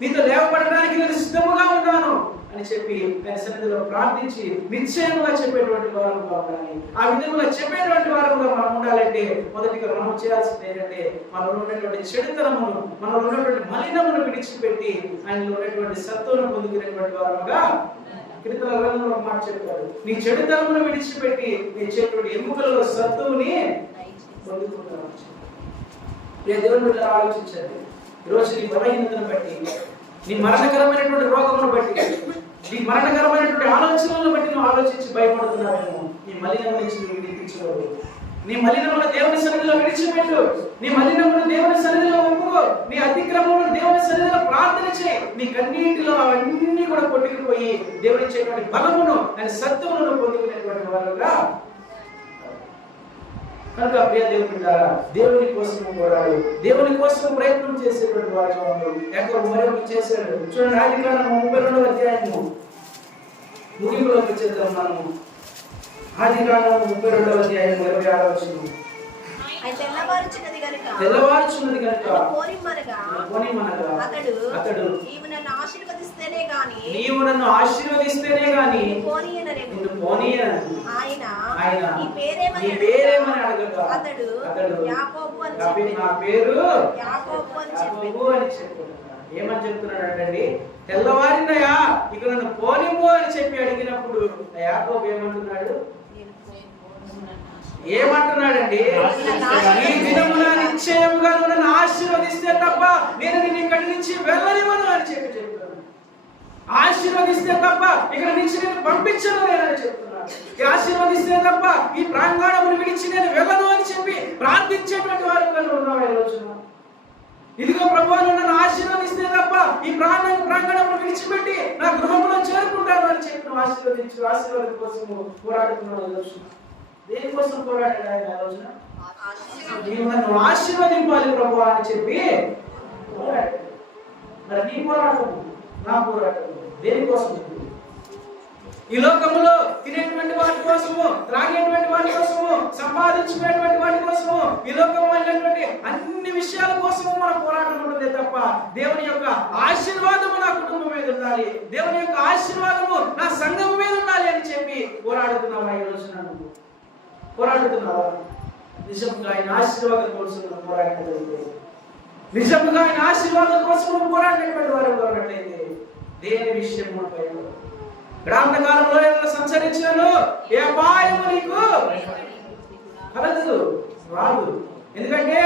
నీతో లేవబడడానికి నేను సిద్ధముగా ఉన్నాను అని చెప్పి ఆయన సన్నిధిలో ప్రార్థించి నిశ్చయముగా చెప్పేటువంటి వారుగా ఉండాలి. ఆ విధంగా చెప్పేటువంటి వారుగా మనం ఉండాలంటే మొదటిగా మనం చేయాల్సింది ఏంటంటే మనలో ఉన్నటువంటి చెడుతనమును, మనలో ఉన్నటువంటి మలినమును విడిచిపెట్టి ఆయనలో ఉన్నటువంటి సత్తును పొందుకునేటువంటి వారుగా కీర్తన గ్రంథంలో ఒక మాట చెప్పారు, నీ చెడుతనమును విడిచిపెట్టి నీ చేతుడి ఎముకలలో సత్తువుని పొందుకుంటాను. దేవుని బిడ్డలు ఆలోచించండి. ఈరోజు నీ బలహీనతను బట్టి, నీ మరణకరమైనటువంటి రోగమును బట్టి, నీ మరణకరమైనటువంటి ఆలోచనలను బట్టి నువ్వు ఆలోచించి భయపడుతున్నావేమో. నీ మలినము నుంచి నువ్వు విడిపించుకోవు. నీ మలినమును దేవుని సన్నిధిలో విడిచిపెట్టు. నీ మలినమును దేవుని సన్నిధిలో ఒప్పుకో. నీ అతిక్రమమును దేవుని సన్నిధిలో ప్రార్థన చేయి. నీ కన్నీటిలో అవన్నీ కూడా కొట్టుకుపోయి దేవుని ఇచ్చేటువంటి బలమును ఆయన సత్యమును పొందుకునేటువంటి వారుగా. కనుక ప్రియ దేవుని దేవుని కోసం పోరాడు, దేవుని కోసం ప్రయత్నం చేసేటువంటి వారుగా ఉన్నాడు. యాకోబు మరొకటి చేశాడు. చూడండి, ఆదికాండము 32వ అధ్యాయము ముగింపులోకి వచ్చేద్దాం మనము. ఆదికాండము 32వ అధ్యాయం 26వ వచనం. తెల్లవారుచున్నది గనుక అతడు నీవు నన్ను ఆశీర్వదిస్తేనే గాని నిన్ను పోనీయనని ఆయన నీ పేరేమని అడగగా అతడు యాకోబు అని చెప్పి నా పేరు యాకోబు అని చెప్పాడు. ఏమని చెప్తున్నాడంటే, తెల్లవారిందయా ఇక నన్ను పోనిపో అని చెప్పి అడిగినప్పుడు యాకోబు ఏమంటున్నాడు? ఏమంటున్నాడండి? ఈ దినమున నిశ్చయముగా నన్ను ఆశీర్వదిస్తే తప్ప నేను నిన్ను ఇక్కడి నుంచి వెళ్ళనివ్వను అని చెప్పి చెప్తున్నాడు. ఆశీర్వదిస్తే తప్ప ఇక్కడ నుంచి నేను పంపించను నేనని చెప్తున్నాను. ఆశీర్వదిస్తే తప్ప ఈ ప్రాంగణమును విడిచి నేను వెళ్ళను అని చెప్పి ప్రార్థించేటువంటి వారు ఉన్నావు ఈ రోజున. ఇదిగో ప్రభువా నన్ను ఆశీర్వదిస్తే తప్ప ఈ ప్రాంగణమును విడిచిపెట్టి నా గృహంలో చేరుకుంటాను అని చెప్పి నువ్వు ఆశీర్వాదం కోసం పోరాడుతున్నావు ఈ రోజున. దేనికోసం పోరాడాడు ఆయన ఆ రోజున? నీవు నన్ను ఆశీర్వదింపాలి ప్రభువా అని చెప్పి పోరాడాడు. మరి నీ పోరాటం, నా పోరాటం దేనికోసం? ఈ లోకంలో తినేటువంటి వాటి కోసము, త్రాగేటువంటి వాటి కోసము, సంపాదించుకునేటువంటి వాటి కోసము, ఈ లోకంలో అన్ని విషయాల కోసము మన పోరాటం ఉంటుంది తప్ప దేవుని యొక్క ఆశీర్వాదము నా కుటుంబం మీద ఉండాలి, దేవుని యొక్క ఆశీర్వాదము నా సంఘం మీద ఉండాలి అని చెప్పి పోరాడుతున్నావా? ఈ రోజు నన్ను పోరాడుతున్నావా? నిజంగా ఆయన ఆశీర్వాదం కోసం పోరాడినట్లయితే, నిజంగా ఆయన ఆశీర్వాదం కోసం పోరాడినటువంటి వారు ఉన్నట్లయితే దేని విషయం గ్రామ కాలంలో ఏమైనా సంచరించాను ఏ అపాయము నీకు కలదు రాదు. ఎందుకంటే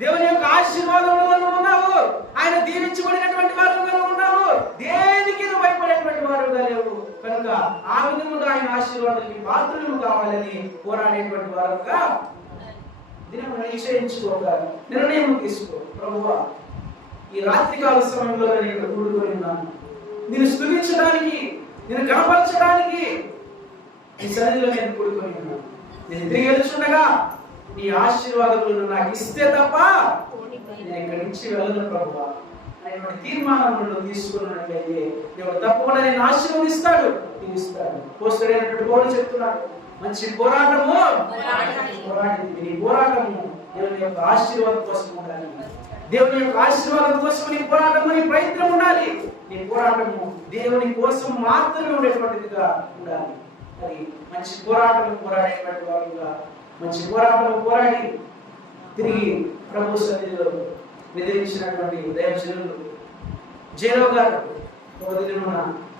దేవుని యొక్క ఆశీర్వాదంలో నువ్వు ఉన్నావు, ఆయన దీవించబడినటువంటి వారుగా ఉన్నావు, దేనికి నువ్వు భయపడేటువంటి వారుగా లేవు. కనుక ఆ విధముగా ఆయన ఆశీర్వాదానికి పాత్రలు కావాలని పోరాడేటువంటి వారుగా దీనిని నిశ్చయించుకోక నిర్ణయం తీసుకో. ప్రభువా, ఈ రాత్రికాల సమయంలో నేను ఇక్కడ కూడుకొని ఉన్నాను, నేను స్తుతించడానికి, నేను కనపరచడానికి ఈ సన్నిధిలో నేను కూడుకొని ఉన్నాను. నేను తిరిగి వెళ్తుండగా నీ ఆశీర్వాదములను నాకు ఇస్తే తప్ప నేను ఇక్కడి నుంచి వెళ్ళను ప్రభువా అనేటువంటి తీర్మానములను తీసుకున్నట్లయితే దేవుడు తప్పకుండా నేను ఆశీర్వదిస్తాడు, దీవిస్తాడు. పోస్టరైనటువంటి పౌలు చెప్తున్నాడు, మంచి పోరాటము పోరాడింది. నీ పోరాటము దేవుని యొక్క ఆశీర్వాదం కోసం ఉండాలి, దేవుని యొక్క ఆశీర్వాదం కోసం నీ పోరాటము, నీ ప్రయత్నం ఉండాలి. నీ పోరాటము దేవుని కోసం మాత్రమే ఉండేటువంటిదిగా ఉండాలి. అది మంచి పోరాటం పోరాడేటువంటి వారుగా, మంచి పోరాటం పోరాడి తిరిగి ప్రభు సన్నిధిలో నిద్రించినటువంటి దైవజనులు జయరావు గారు ఒక దినమున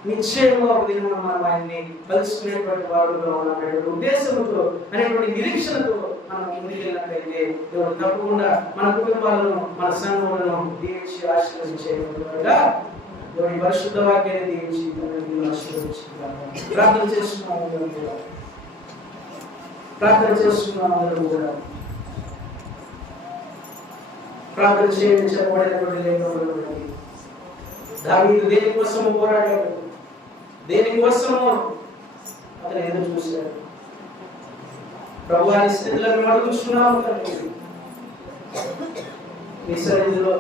నిశ్చయంగా ఒక దినమున మనం ఆయన్ని కలుసుకునేటువంటి వారుగా ఉన్నటువంటి ఉద్దేశంతో అనేటువంటి నిరీక్షణతో మనం ముందుకు వెళ్ళినట్లయితే దేవుడు తప్పకుండా మన కుటుంబాలను, మన సంఘములను దీవించి ఆశీర్వదించేటువంటి వారుగా దేవుని పరిశుద్ధ వాక్యాన్ని దీవించి ఆశీర్వదించుకుంటారు. ప్రార్థన చేస్తున్నాము అందరూ కూడా ప్రార్థన చేయండి. చెప్పబడినటువంటి లేఖనంలో దావీదు దేనికోసము పోరాడాడు, దేనికోసము అతను ఎదురు చూశాడు. ప్రభువాని స్థితులను అడుగుతున్నాము తండ్రి, ఈ సన్నిధిలో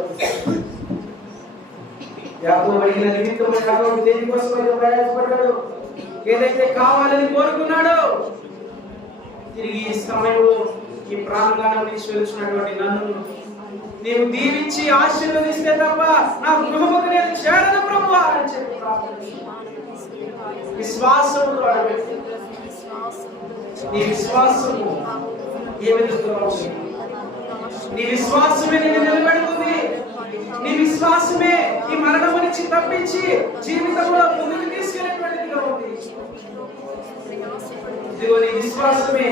యాకోబు అడిగిన నిమిత్తము యాకోబు దేనికోసం అయితే ప్రయాసపడ్డాడు, ఏదైతే కావాలని కోరుకున్నాడో తిరిగి ఈ సమయంలో ఈ ప్రాంగణం నుంచి వెళ్తున్నటువంటి నన్ను నీవు దీవించి ఆశీర్వదిస్తే తప్ప నా గృహముకు నేను చేరను ప్రభువా అని చెప్పి విశ్వాసంతో అడగండి. నీ విశ్వాసము ఏ విధంగా ఉంటుంది? నీ విశ్వాసమే నిన్ను నిలబెడుతుంది. నీ విశ్వాసమే ఈ మరణము నుంచి తప్పించి జీవితంలో ముందుకు తీసుకెళ్ళేటువంటిదిగా ఉంది. ఇదిగో నీ విశ్వాసమే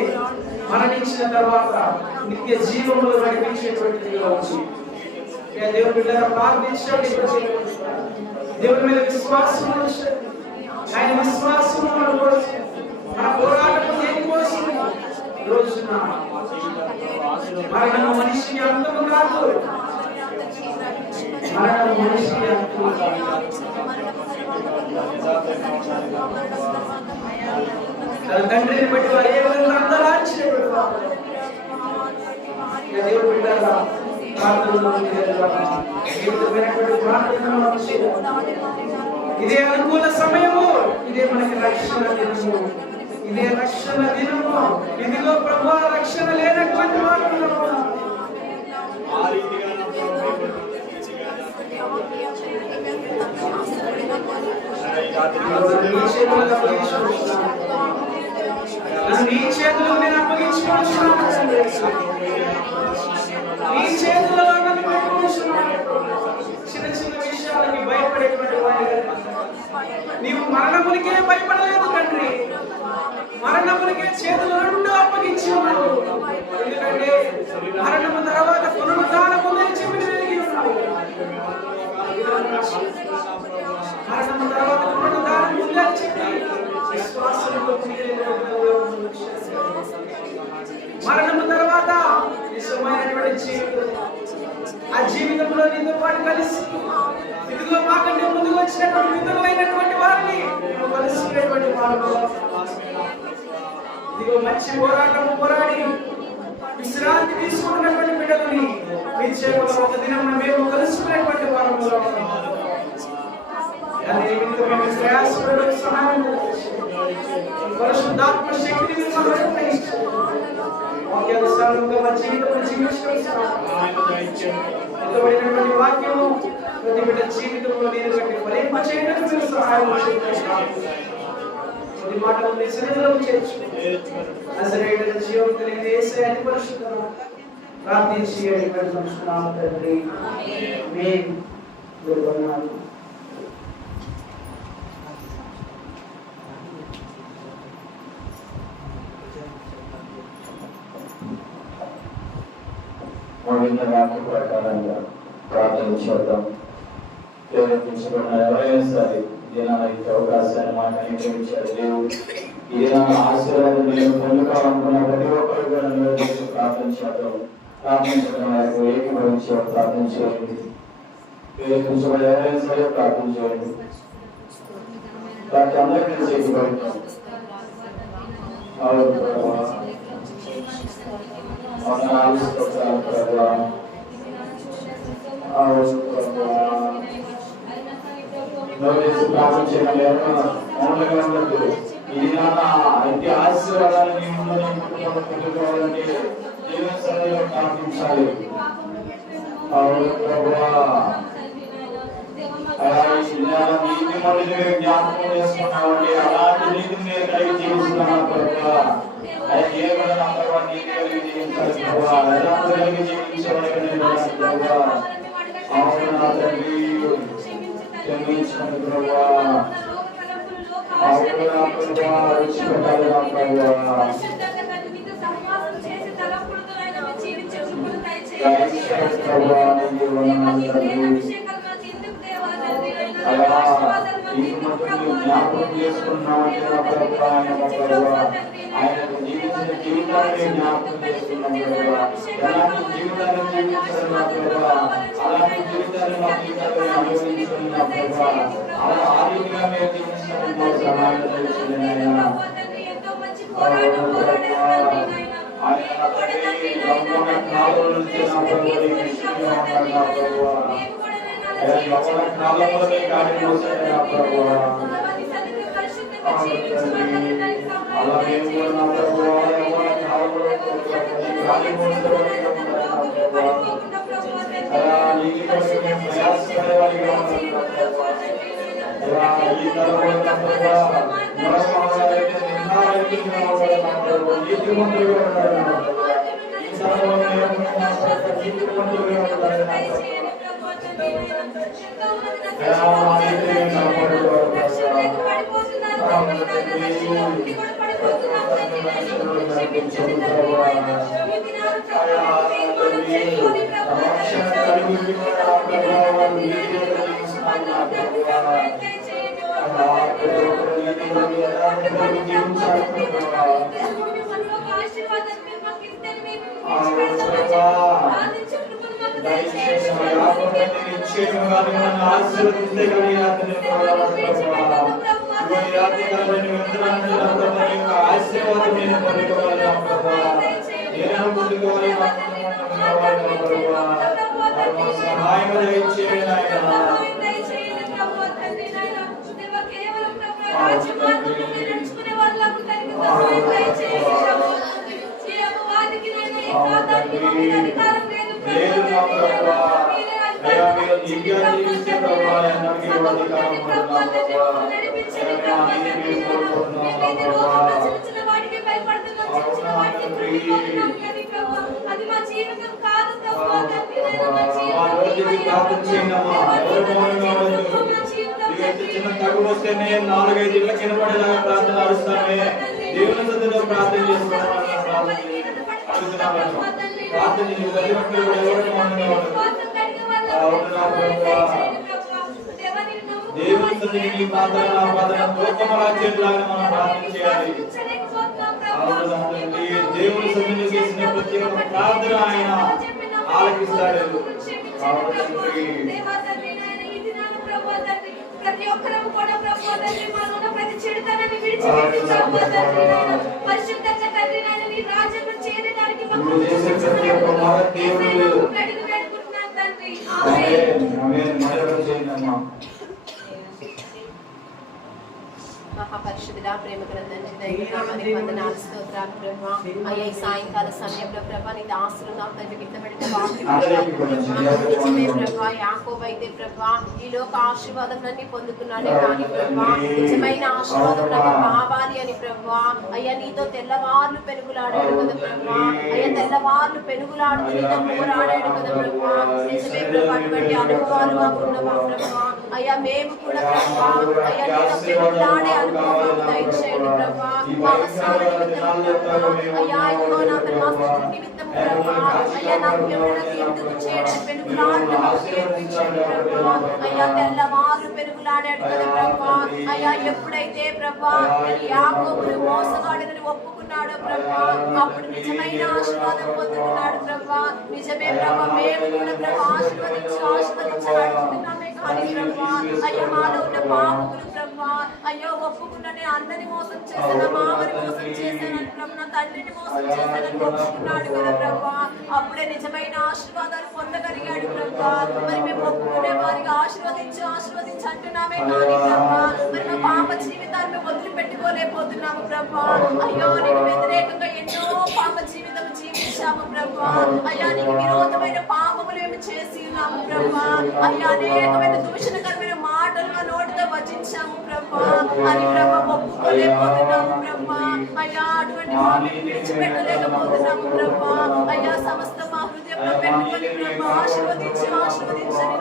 మరణించిన తర్వాత నిత్య జీవంలో నడిపించేటువంటిదిగా ఉంది. దేవుని బిడ్డలారా ప్రార్థించండి, దేవుని మీద విశ్వాసం ఉంచండి. ఆయన విశ్వాసం మన పోరాటం దేనికోసం? రోజున మరణము మనిషికి అంతము కాదు, మరణము మనిషికి అంతము కాదు. తన తండ్రిని బట్టి వారు ఏ విధంగా అందరూ ఆశ్చర్యపడతారు. దేవుడు బిడ్డలారా ఇదే అనుకూల సమయము, ఇదే మనకి రక్షణ దినము, ఇదే రక్షణ దినము. ఇదిగో ప్రభువా రక్షణ లేనటువంటి వారు నీ చేతులు నేను అప్పగించుకుంటున్నాను, నీ చేతుల్లో నన్ను పెట్టుకుంటున్నాను. చిన్న చిన్న విషయాలకి భయపడేటువంటి వారి నీవు మరణమునికే భయపడలేదు తండ్రి, మరణమునికే చేతులు రెండు అప్పగించి ఉన్నావు. ఎందుకంటే మరణము తర్వాత పునరుద్ధానము అని చెప్పి వెలిగి ఉన్నావు. మరణము తర్వాత పునరుద్ధానం ఉందని చెప్పి విశ్వాసంతో మరణము తర్వాత నిజమైనటువంటి జీవితం, ఆ జీవితంలో నీతో పాటు కలిసి ఇదిగో మాకంటే ముందుకు వచ్చినటువంటి మిత్రులైనటువంటి వారిని కలుసుకునేటువంటి వారు, ఇదిగో మంచి పోరాటము పోరాడి విశ్రాంతి తీసుకున్నటువంటి బిడ్డలని నిశ్చయంగా ఒక దినం మేము కలుసుకునేటువంటి వారంలో ప్రయాసపడే సహాయం శక్తిని మీరు మాకు అనుగ్రహించండి. వాక్యానుసారంగా మా జీవితంలో జీవించబడినటువంటి వాక్యము ప్రతి బిడ్డ జీవితంలో నేను కట్టి మరింప చేయడానికి మీరు సహాయం చేయండి. ప్రతి మాట మీ సన్నిధిలో చేర్చు. నజరేయుడైన జీవం కలిగిన యేసయ్య పరిశుద్ధుడు ప్రార్థించి అడిగిపెడుతున్నాము తండ్రి. ఆమేన్. వందనాలు. వాక్య ప్రకారంగా ప్రార్థన చేద్దాం. ప్రేరేపించబడిన ఎవరైనా సరే దినానికి అవకాశాన్ని మాకు అనుగ్రహించారు దేవుడు. ఈ దినాన్ని ఆశీర్వాదం నేను పొందుకోవాలనుకున్న ప్రతి ఒక్కరు కూడా ప్రార్థన చేద్దాం. ప్రార్థించడం వారికి ఏకీభవించి ప్రార్థన చేయండి. ప్రేరేపించబడిన ఎవరైనా సరే ప్రార్థన చేయండి. వారికి అందరికీ ఏకీభవించాం. జ్ఞాపకం చేసుకున్నామండి. అలాంటి నీతిని నేను కలిగి జీవిస్తున్నాను ప్రభావ. ఏ విధంగా కలిగి జీవించాలి ప్రభావ. ఎలాంటి కలిగి జీవించడానికి ప్రభావ. అవును నా తండ్రి క్షమించండి ప్రభావ. అవును నా ప్రభావ విడిచిపెట్టాలి నా ప్రభావ. జ్ఞాపకం చేసుకున్నామంటే నా ప్రభావ ఆయన జీవించిన జీవితాన్ని జ్ఞాపకం చేసుకున్నాం ప్రభావ. ఎలాంటి జీవితాన్ని జీవించాలి నా ప్రభావ. అలాంటి జీవితాన్ని మా జీవితాన్ని అనుభవించుకుని నా ప్రభావ. అలా ఆ రీతిగా మేము జీవించినప్పుడు సహాయం చేసింది ఆయన. కాలం నుంచి నా ప్రభావ కాలంలో గాడి మోసాడు నా ప్రభావ. అలా మేము కూడా నా ప్రభావ కాలంలో గాడి మోసాడు అలా నీకు మేము ప్రయాసపడేవాడిగా ఉన్నాం. ఈ కాలంలో నా ప్రభావ మరొకరైతే నీతిమంతులుగా ఉన్నాడు నా ప్రభావ. ఈ కాలంలో నీతిమంతులుగా ఉన్నాడు నా ప్రభావ. చిన్న తగ్గు వస్తేనే 4-5 ఇళ్ళ కింద పడేలాగా ప్రార్థన అరుస్తామే. దేవుని సన్నిధిలో ప్రార్థన చేసుకోవాలని ప్రార్థన దేవుని సన్నిధికి ప్రార్థన రాజ్యంలాగా మనం ప్రార్థన చేయాలి. దేవుని సన్నిధిలో చేసిన ప్రతి ఒక్క ప్రార్థన ఆయన ఆలకిస్తాడు. ప్రతి ఒక్కరము కూడా ప్రభువా తండ్రి మనలో ప్రతి చెడుతనాన్ని విడిచిపెట్టి ప్రభువా తండ్రి పరిశుద్ధంగా తండ్రి నాయన నీ రాజ్యంలో చేరడానికి మాకు వేడుకుంటున్నాను తండ్రి. ఆమేన్. ఆమేన్. మరొక చేయండి అమ్మా. మహాపరిశుద్ధుడా, ప్రేమ గల తండ్రి, దైవనామానికి వందనాలు, స్తోత్రాలు ప్రభా. అయ్యా ఈ సాయంకాల సమయంలో ప్రభా నీ దాసులు నా తండ్రి విత్తబడిన నిజమే ప్రభా. యాకోబు అయితే ప్రభా ఈ లోక ఆశీర్వాదంలన్నీ పొందుకున్నాడే కానీ ప్రభా నిజమైన ఆశీర్వాదం నాకు కావాలి అని ప్రభా. అయ్యా నీతో తెల్లవార్లు పెనుగులాడాడు కదా ప్రభా. అయ్యా తెల్లవార్లు పెనుగులాడుతూ నీతో పోరాడాడు కదా ప్రభా. నిజమే ప్రభా, అటువంటి అనుభవాలు మాకున్నవా ప్రభా. అయ్యా మేము కూడా ప్రభా అయ్యా నీతో పెనుగులాడే అనుభవం దయచేయండి ప్రభా. మా అవసరాల నిమిత్తం ప్రభా. అయ్యా ఇదిగో నా మా స్థితి నిమిత్తం ప్రభా. అయ్యా నాకు ఎవరైనా ఎందుకు చేయడం పెనుగులాడటం నేర్పించండి ప్రభా. అయ్యా తెల్లవార్లు పెనుగులాడాడు కదా ప్రభా. అయ్యా ఎప్పుడైతే ప్రభా యాకోబును మోసగాడిని ఒప్పుకున్నాడో ప్రభా అప్పుడు నిజమైన ఆశీర్వాదం పొందుకున్నాడు ప్రభా. నిజమే ప్రభా, మేము కూడా ప్రభా ఆశీర్వదించాలనుకుంటున్నామే కానీ ప్రభా అయ్యా మాలో ఉన్న పాపములు ప్రభా అయ్యో ఒప్పుకున్ననే అందరిని మోసం చేశాను, మామని మోసం చేశానని ప్రభు, నా తండ్రిని మోసం చేశానని ఒప్పుకున్నాడు కదా ప్రభా. అప్పుడే నిజమైన ఆశీర్వాదాలు పొందగలిగాడు ప్రభా. మరి మేము ఒప్పుకునే వారికి ఆశీర్వదించి అంటున్నామే కానీ ప్రభా మరి మా పాప జీవితాన్ని మేము వదిలిపెట్టుకోలేకపోతున్నాము ప్రభా. అయ్యో నీకు వ్యతిరేకంగా ఎన్నో పాప జీవితం జీవించాము ప్రభా. అయ్యా నీకు విరోధమైన పాపములు మేము చేసి ఉన్నాము ప్రభా. అయ్యా అనేకమైన దూషణకరమైన మాటలు మా నోటితో వచించాము ప్రభా అని ప్రభా ఒప్పుకోలేకపోతున్నాము ప్రభా. అయ్యా అటువంటి మాటలు విడిచిపెట్టలేకపోతున్నాము ప్రభా. అయ్యా సమస్త మా హృదయంలో పెట్టుకొని ప్రభా ఆశీర్వదించని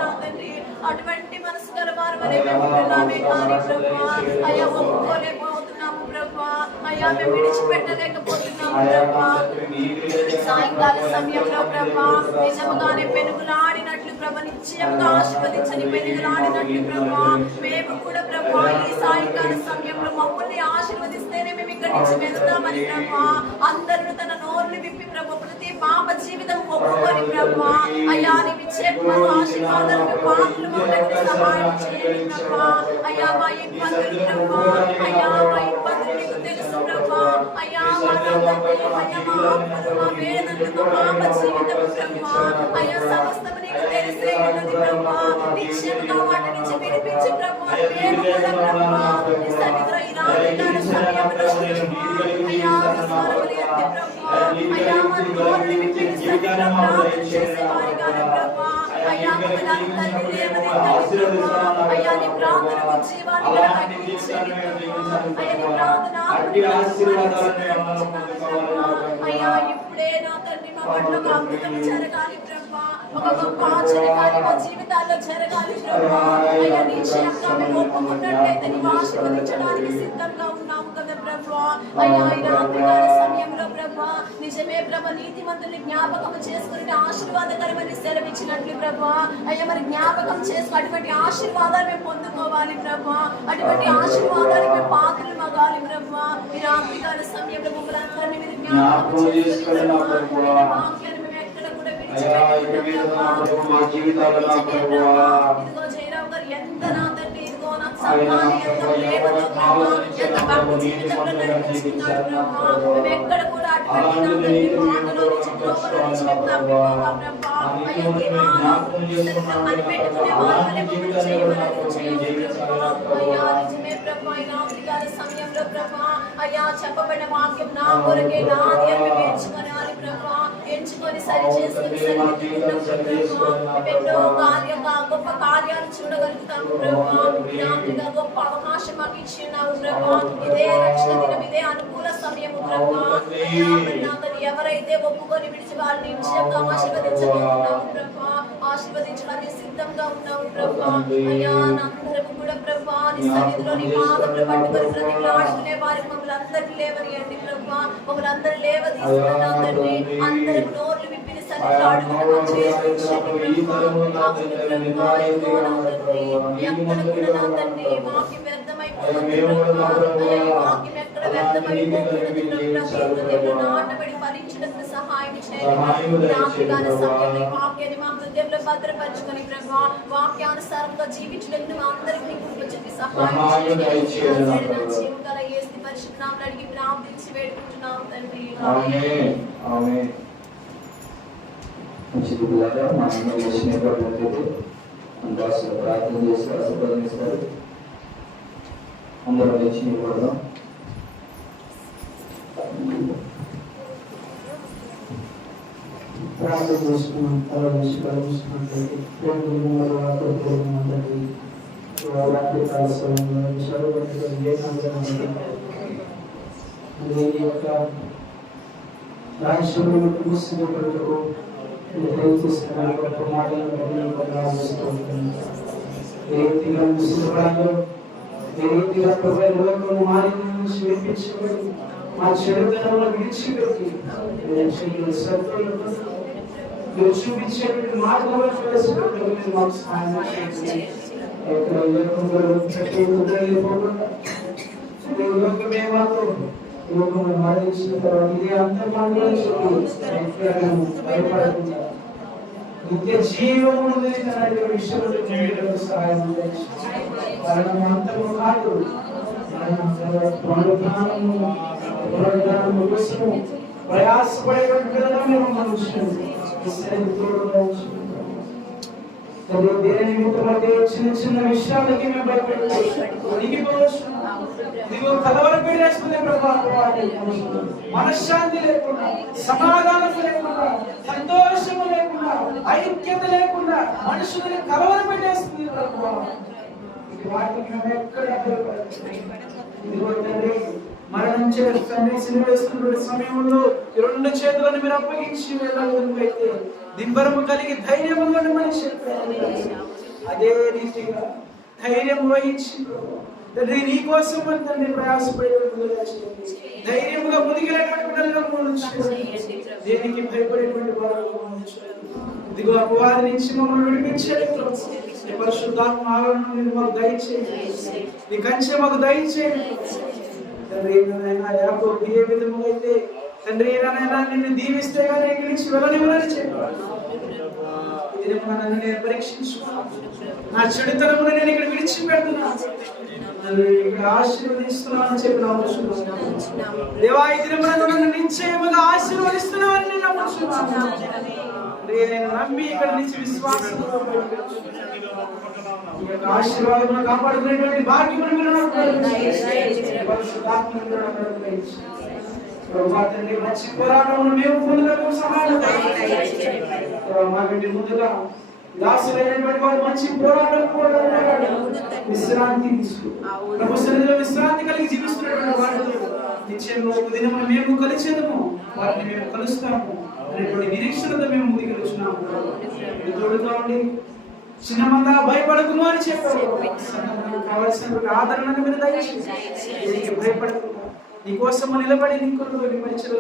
నా తండ్రి అటువంటి మనసు గల వారు వలె మేము ఉన్నామే కానీ ప్రభా అయ్యా ఒప్పుకోలేకపోతున్నాము ప్రభా. అయ్యా మేము విడిచిపెట్టలేకపోతున్నాము ప్రభా. సాయంకాల సమయంలో ప్రభా నిజముగానే పెనుగులాడినట్లు ప్రభా నిశ్చయంగా ఆశీర్వదించని పెనుగులాడినట్లు ప్రభా మేము కూడా ప్రభా ఈ సాయంకాల సమయంలో మమ్మల్ని ఆశీర్వదిస్తేనే మేము ఇక్కడి నుంచి వెళ్తామని ప్రభా అందరూ తన నోరుని విప్పి ప్రభా ప్రతి పాప జీవితం ఒప్పుకొని ప్రభా అయ్యా నీవి చెప్పను ఆశీర్వాదాలకు పాత్రలు మమ్మల్ని సహాయం చేయండి ప్రభా. అయ్యా మా ఇబ్బందులు ప్రభా అయ్యా మా ఇబ్బందులు నీకు తెలుసు ప్రభా. అయ్యా మా అయ్యా మా ఆత్మలు మా వేదనలు మా పాప జీవితం ప్రభా అయ్యా సమస్తము నీకు తెలిసే ఉన్నది ప్రభా. నిశ్చయంగా వాటి నుంచి విడిపించి ప్రభా మేము కూడా ప్రభా నీ సన్నిధిలో ఈ రాత్రికాల సమయంలో అయ్యా విశ్వాసములు ఎత్తి ప్రభా అయ్యా మా నోరుని విప్పి నీ సన్నిధిలో ప్రార్థన చేసేవారిగాను ప్రభా. అయ్యా మమ్మల్ని అందరినీ లేవనెత్తండి ప్రభా. అయ్యా నీ ప్రార్థనకు జీవాన్ని కూడా అగ్నించండి ప్రభా. అయ్యా నీ ప్రార్థన అయ్యా ఇప్పుడే నా తండ్రి మా పట్ల ఒక అద్భుతం జరగాలి ప్రభా. ఒక గొప్ప ఆశ్చర్యకార్యం మా జీవితాల్లో జరగాలి ప్రభా. అయ్యా నిశ్చయంగా మేము ఒప్పుకున్నట్లయితే నీవు ఆశీర్వదించడానికి సిద్ధంగా ఉన్నాము కదా ప్రభా. అయ్యా ఈ రాత్రికాల సమయంలో ప్రభా నిజమే ప్రభా నీతిమంతుల్ని జ్ఞాపకం చేసుకుని ఆశీర్వాదకరమని సెలవిచ్చినట్లు ప్రభా. అయ్యా మరి జ్ఞాపకం చేసుకుని అటువంటి ఆశీర్వాదాలు మేము పొందుకోవాలి ప్రభా. అటువంటి ఆశీర్వాదానికి మేము పాత్రలు మగాలి ప్రభా. ఈ రాత్రికాల సమయంలో మమ్మల్ని అందరినీ మీరు జ్ఞాపకం చేసుకుని వాక్యాన్ని మేము ఎక్కడ కూడా ఇదిగో జయరావు గారు ఎంత నా తండ్రి ఇదిగో నాకు సంఘాన్ని ఎంత ప్రేమతో ప్రభా ఎంత భక్తి జీవితంలో నడిపించుకున్నారు ప్రభా. మేము ఎక్కడ కూడా అటువంటి నా తండ్రి మాటలో నుంచి గొప్పలో నుంచి మేము తప్పిపోగా ప్రభా. అయ్యా దినాలు కనిపెట్టుకునే వాళ్ళని మమ్మల్ని చేయమని ప్రభా. అయ్యా నిజమే ప్రభా ఈ రాత్రికాల సమయంలో ప్రభా అయ్యా చెప్పబడిన వాక్యం నా కొరకే నాది అని మేము ఎంచుకోవాలి ప్రభా. ఎంచుకొని సరి చేసుకుని ఎన్నో గొప్ప కార్యాలు చూడగలుగుతాము ప్రభా. రాత్రిగా గొప్ప అవకాశం మాకు ఇచ్చి ఉన్నాము ప్రభా. ఇదే రక్షణ దినం, ఇదే అనుకూల సమయము ప్రభా. ఎవరైతే ఒప్పుకొని విడిచి వారిని నిశ్చయంగా ఆశీర్వదించబోతున్నాము ప్రభా. ఆశీర్వదించడానికి సిద్ధంగా ఉన్నాము ప్రభా. అయ్యా అందరము కూడా ప్రభా నీ సన్నిధిలో నీ పాదములు పట్టుకొని ప్రతిలాడుకునే వారికి మమ్మల్ని అందరినీ లేవనియండి ప్రభా. మమ్మల్ని అందరూ లేవదీస్తున్నా తండ్రి. అందరం నోర్లు విప్పిన సన్నిధిలో అడుగుతున్నాము చేయించండి ప్రభా. ప్రభా ఎంతో నా తండ్రి ఎక్కడ కూడా నా తండ్రి వాక్యం వ్యర్థమైపోతుంది ప్రభా. అయ్యా ఈ వాక్యం ఎక్కడ వ్యర్థమైపోకూడదు ప్రభా. నాటబడి ఫలించడానికి సహాయం చేయండి. రాత్రికాల సమయంలో ఈ వాక్యాన్ని మా హృదయంలో భద్రపరచుకొని ప్రభా వాక్యానుసారంగా జీవించడానికి మా అందరికీ చెప్పి సహాయం చేయండి. జీవగల యేసు పరిశుద్ధ నామములో అడిగి ప్రార్థించి వేడుకుంటున్నాం తండ్రి. ఆమేన్. ఆమేన్. మంచి గురువులారా మా అన్న చేసినటువంటి ప్రార్థన చేసి ఆశీర్వదిస్తారు. అందరూ లేచి నిలబడదాం. ప్రార్థన చేసుకున్నాం. తరలించుకున్నట్లయితే రాత్రి కాల సమయంలో దేని యొక్క రాజ్యంలో ముగిసినప్పుడు దయచేస్తున్న గొప్ప మాటలను ఏ రీతిగా ముగిసినప్పుడు ఏ రీతిగా ప్రభుత్వం మారిన నుంచి వినిపించబడి మా చెడుతనంలో విడిచిపెట్టి మీరు చూపించేటువంటి మార్గంలో ప్రవేశపెట్టడానికి మాకు సహాయం చేయండి. లోకమే మాకు లోకంలో మరణించిన తర్వాత ఇది అంతర్మానంలో భయపడకుండా నిత్య జీవము విషయంలో సహాయం మరణం అంతము కాదు, ప్రయాసపడేటువంటి దేని నిమిత్తం అంటే చిన్న చిన్న విషయాలకి మేము భయపెట్టుకోవచ్చు, కలవరపెట్టేసుకునే మనశ్శాంతి లేకుండా, సమాధానం లేకుండా, సంతోషము లేకుండా, ఐక్యత లేకుండా మనుషులని కలవరపెట్టేస్తుంది వాటికి మేము ఎక్కడ మరణం వేస్తున్న సమయంలో ఈ రెండు చేతులను మీరు అప్పగించి వెళ్ళగలిగితే దింబరము కలిగి ధైర్యం మనిషి చెప్పారు. అదే రీతిగా ధైర్యం వహించి తండ్రి నీ కోసం తండ్రి ప్రయాసపడేటువంటి ధైర్యంగా ముందుకెళ్ళేటువంటి దేనికి భయపడేటువంటి ఇదిగో అపవాది నుంచి మమ్మల్ని విడిపించేట్లు పరిశుద్ధాత్మ ఆవరణ మాకు దయచేయండి, నీ కంచె మాకు దయచేయండి తండ్రి. యాకోబు ఏ విధముగా అయితే తండ్రి నిన్ను దీవిస్తే కానీ ఇక్కడి నుంచి వెళ్ళనివ్వని చెప్పాడు. ఇది నన్ను నేను పరీక్షించుకున్నాను, నా చెడుతనమును నేను ఇక్కడ విడిచిపెడుతున్నాను, ఇక్కడ ఆశీర్వదిస్తున్నానని చెప్పి నమ్ముతున్నాను. దేవా ఈ దినమున నన్ను నిశ్చయముగా ఆశీర్వదిస్తున్నానని నేను నమ్ముతున్నాను. నేను నమ్మి ఇక్కడ నుంచి విశ్వాసం ఆశీర్వాదం కాపాడుకునేటువంటి భాగ్యమును మీరు మంచి పోరాటమును మేము పొందడానికి సహాయం మాకంటే ముందుగా దాసులైనటువంటి వారు మంచి పోరాటం విశ్రాంతి విశ్రాంతి కలిగి జీవిస్తున్నటువంటి వారితో నిశ్చయంలో ఒక దినమున మేము కలిసేదము, వారిని మేము కలుస్తాము అనేటువంటి నిరీక్షణతో మేము ముందుకెళ్తున్నాము. తోడుగా ఉండి చిన్న మంద భయపడకుము అని చెప్పారు. కావలసినటువంటి ఆదరణను మీరు దయచేసి భయపడకుండా నీకోసము నిలబడి నీ కొరకు పరిచయలు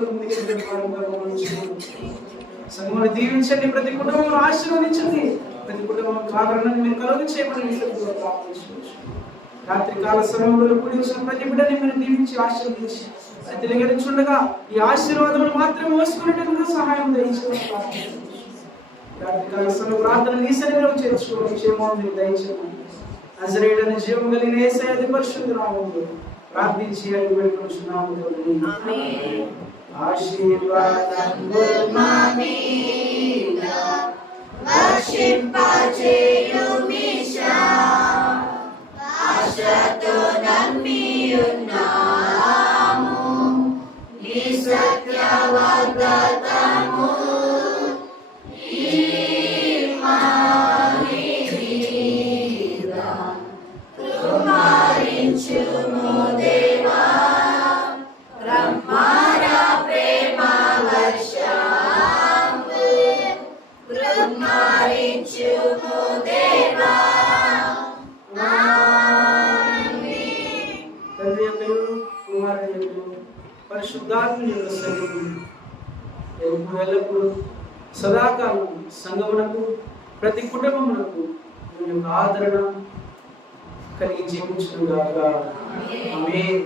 సంఘమును దీవించండి, ప్రతి కుటుంబం ఆశీర్వదించండి, ప్రతి కుటుంబం ఆదరణను మీరు కలుగు చేయమని రాత్రి కాల సమయంలో కూడి వచ్చిన ప్రతి బిడ్డని మీరు దీవించి ఆశీర్వదించి తెలియచుండగా ఈ ఆశీర్వాదములు మాత్రమే మోసుకునేటప్పుడు సహాయం దయచేయండి. ప్రార్థన నీ శరీరం చేర్చుకోవడం క్షేమాన్ని దయచేయండి. నజరేయుడైన జీవం కలిగిన యేసయ్య పరిశుద్ధ నామములో ప్రార్థించి అడిగి పెట్టుకుంటున్నాము. ఆశీర్వాదము మా మీద వర్షింపచేయుమిషా, ఆశతో నమ్మి ఉన్నాము నీ సత్యవాగ్దానము పరిశుద్ధాత్మ ఎల్లప్పుడూ సదాకాలం సంఘమునకు ప్రతి కుటుంబమునకు ఆదరణ కలిగి జీవించుగాక. ఆమేన్.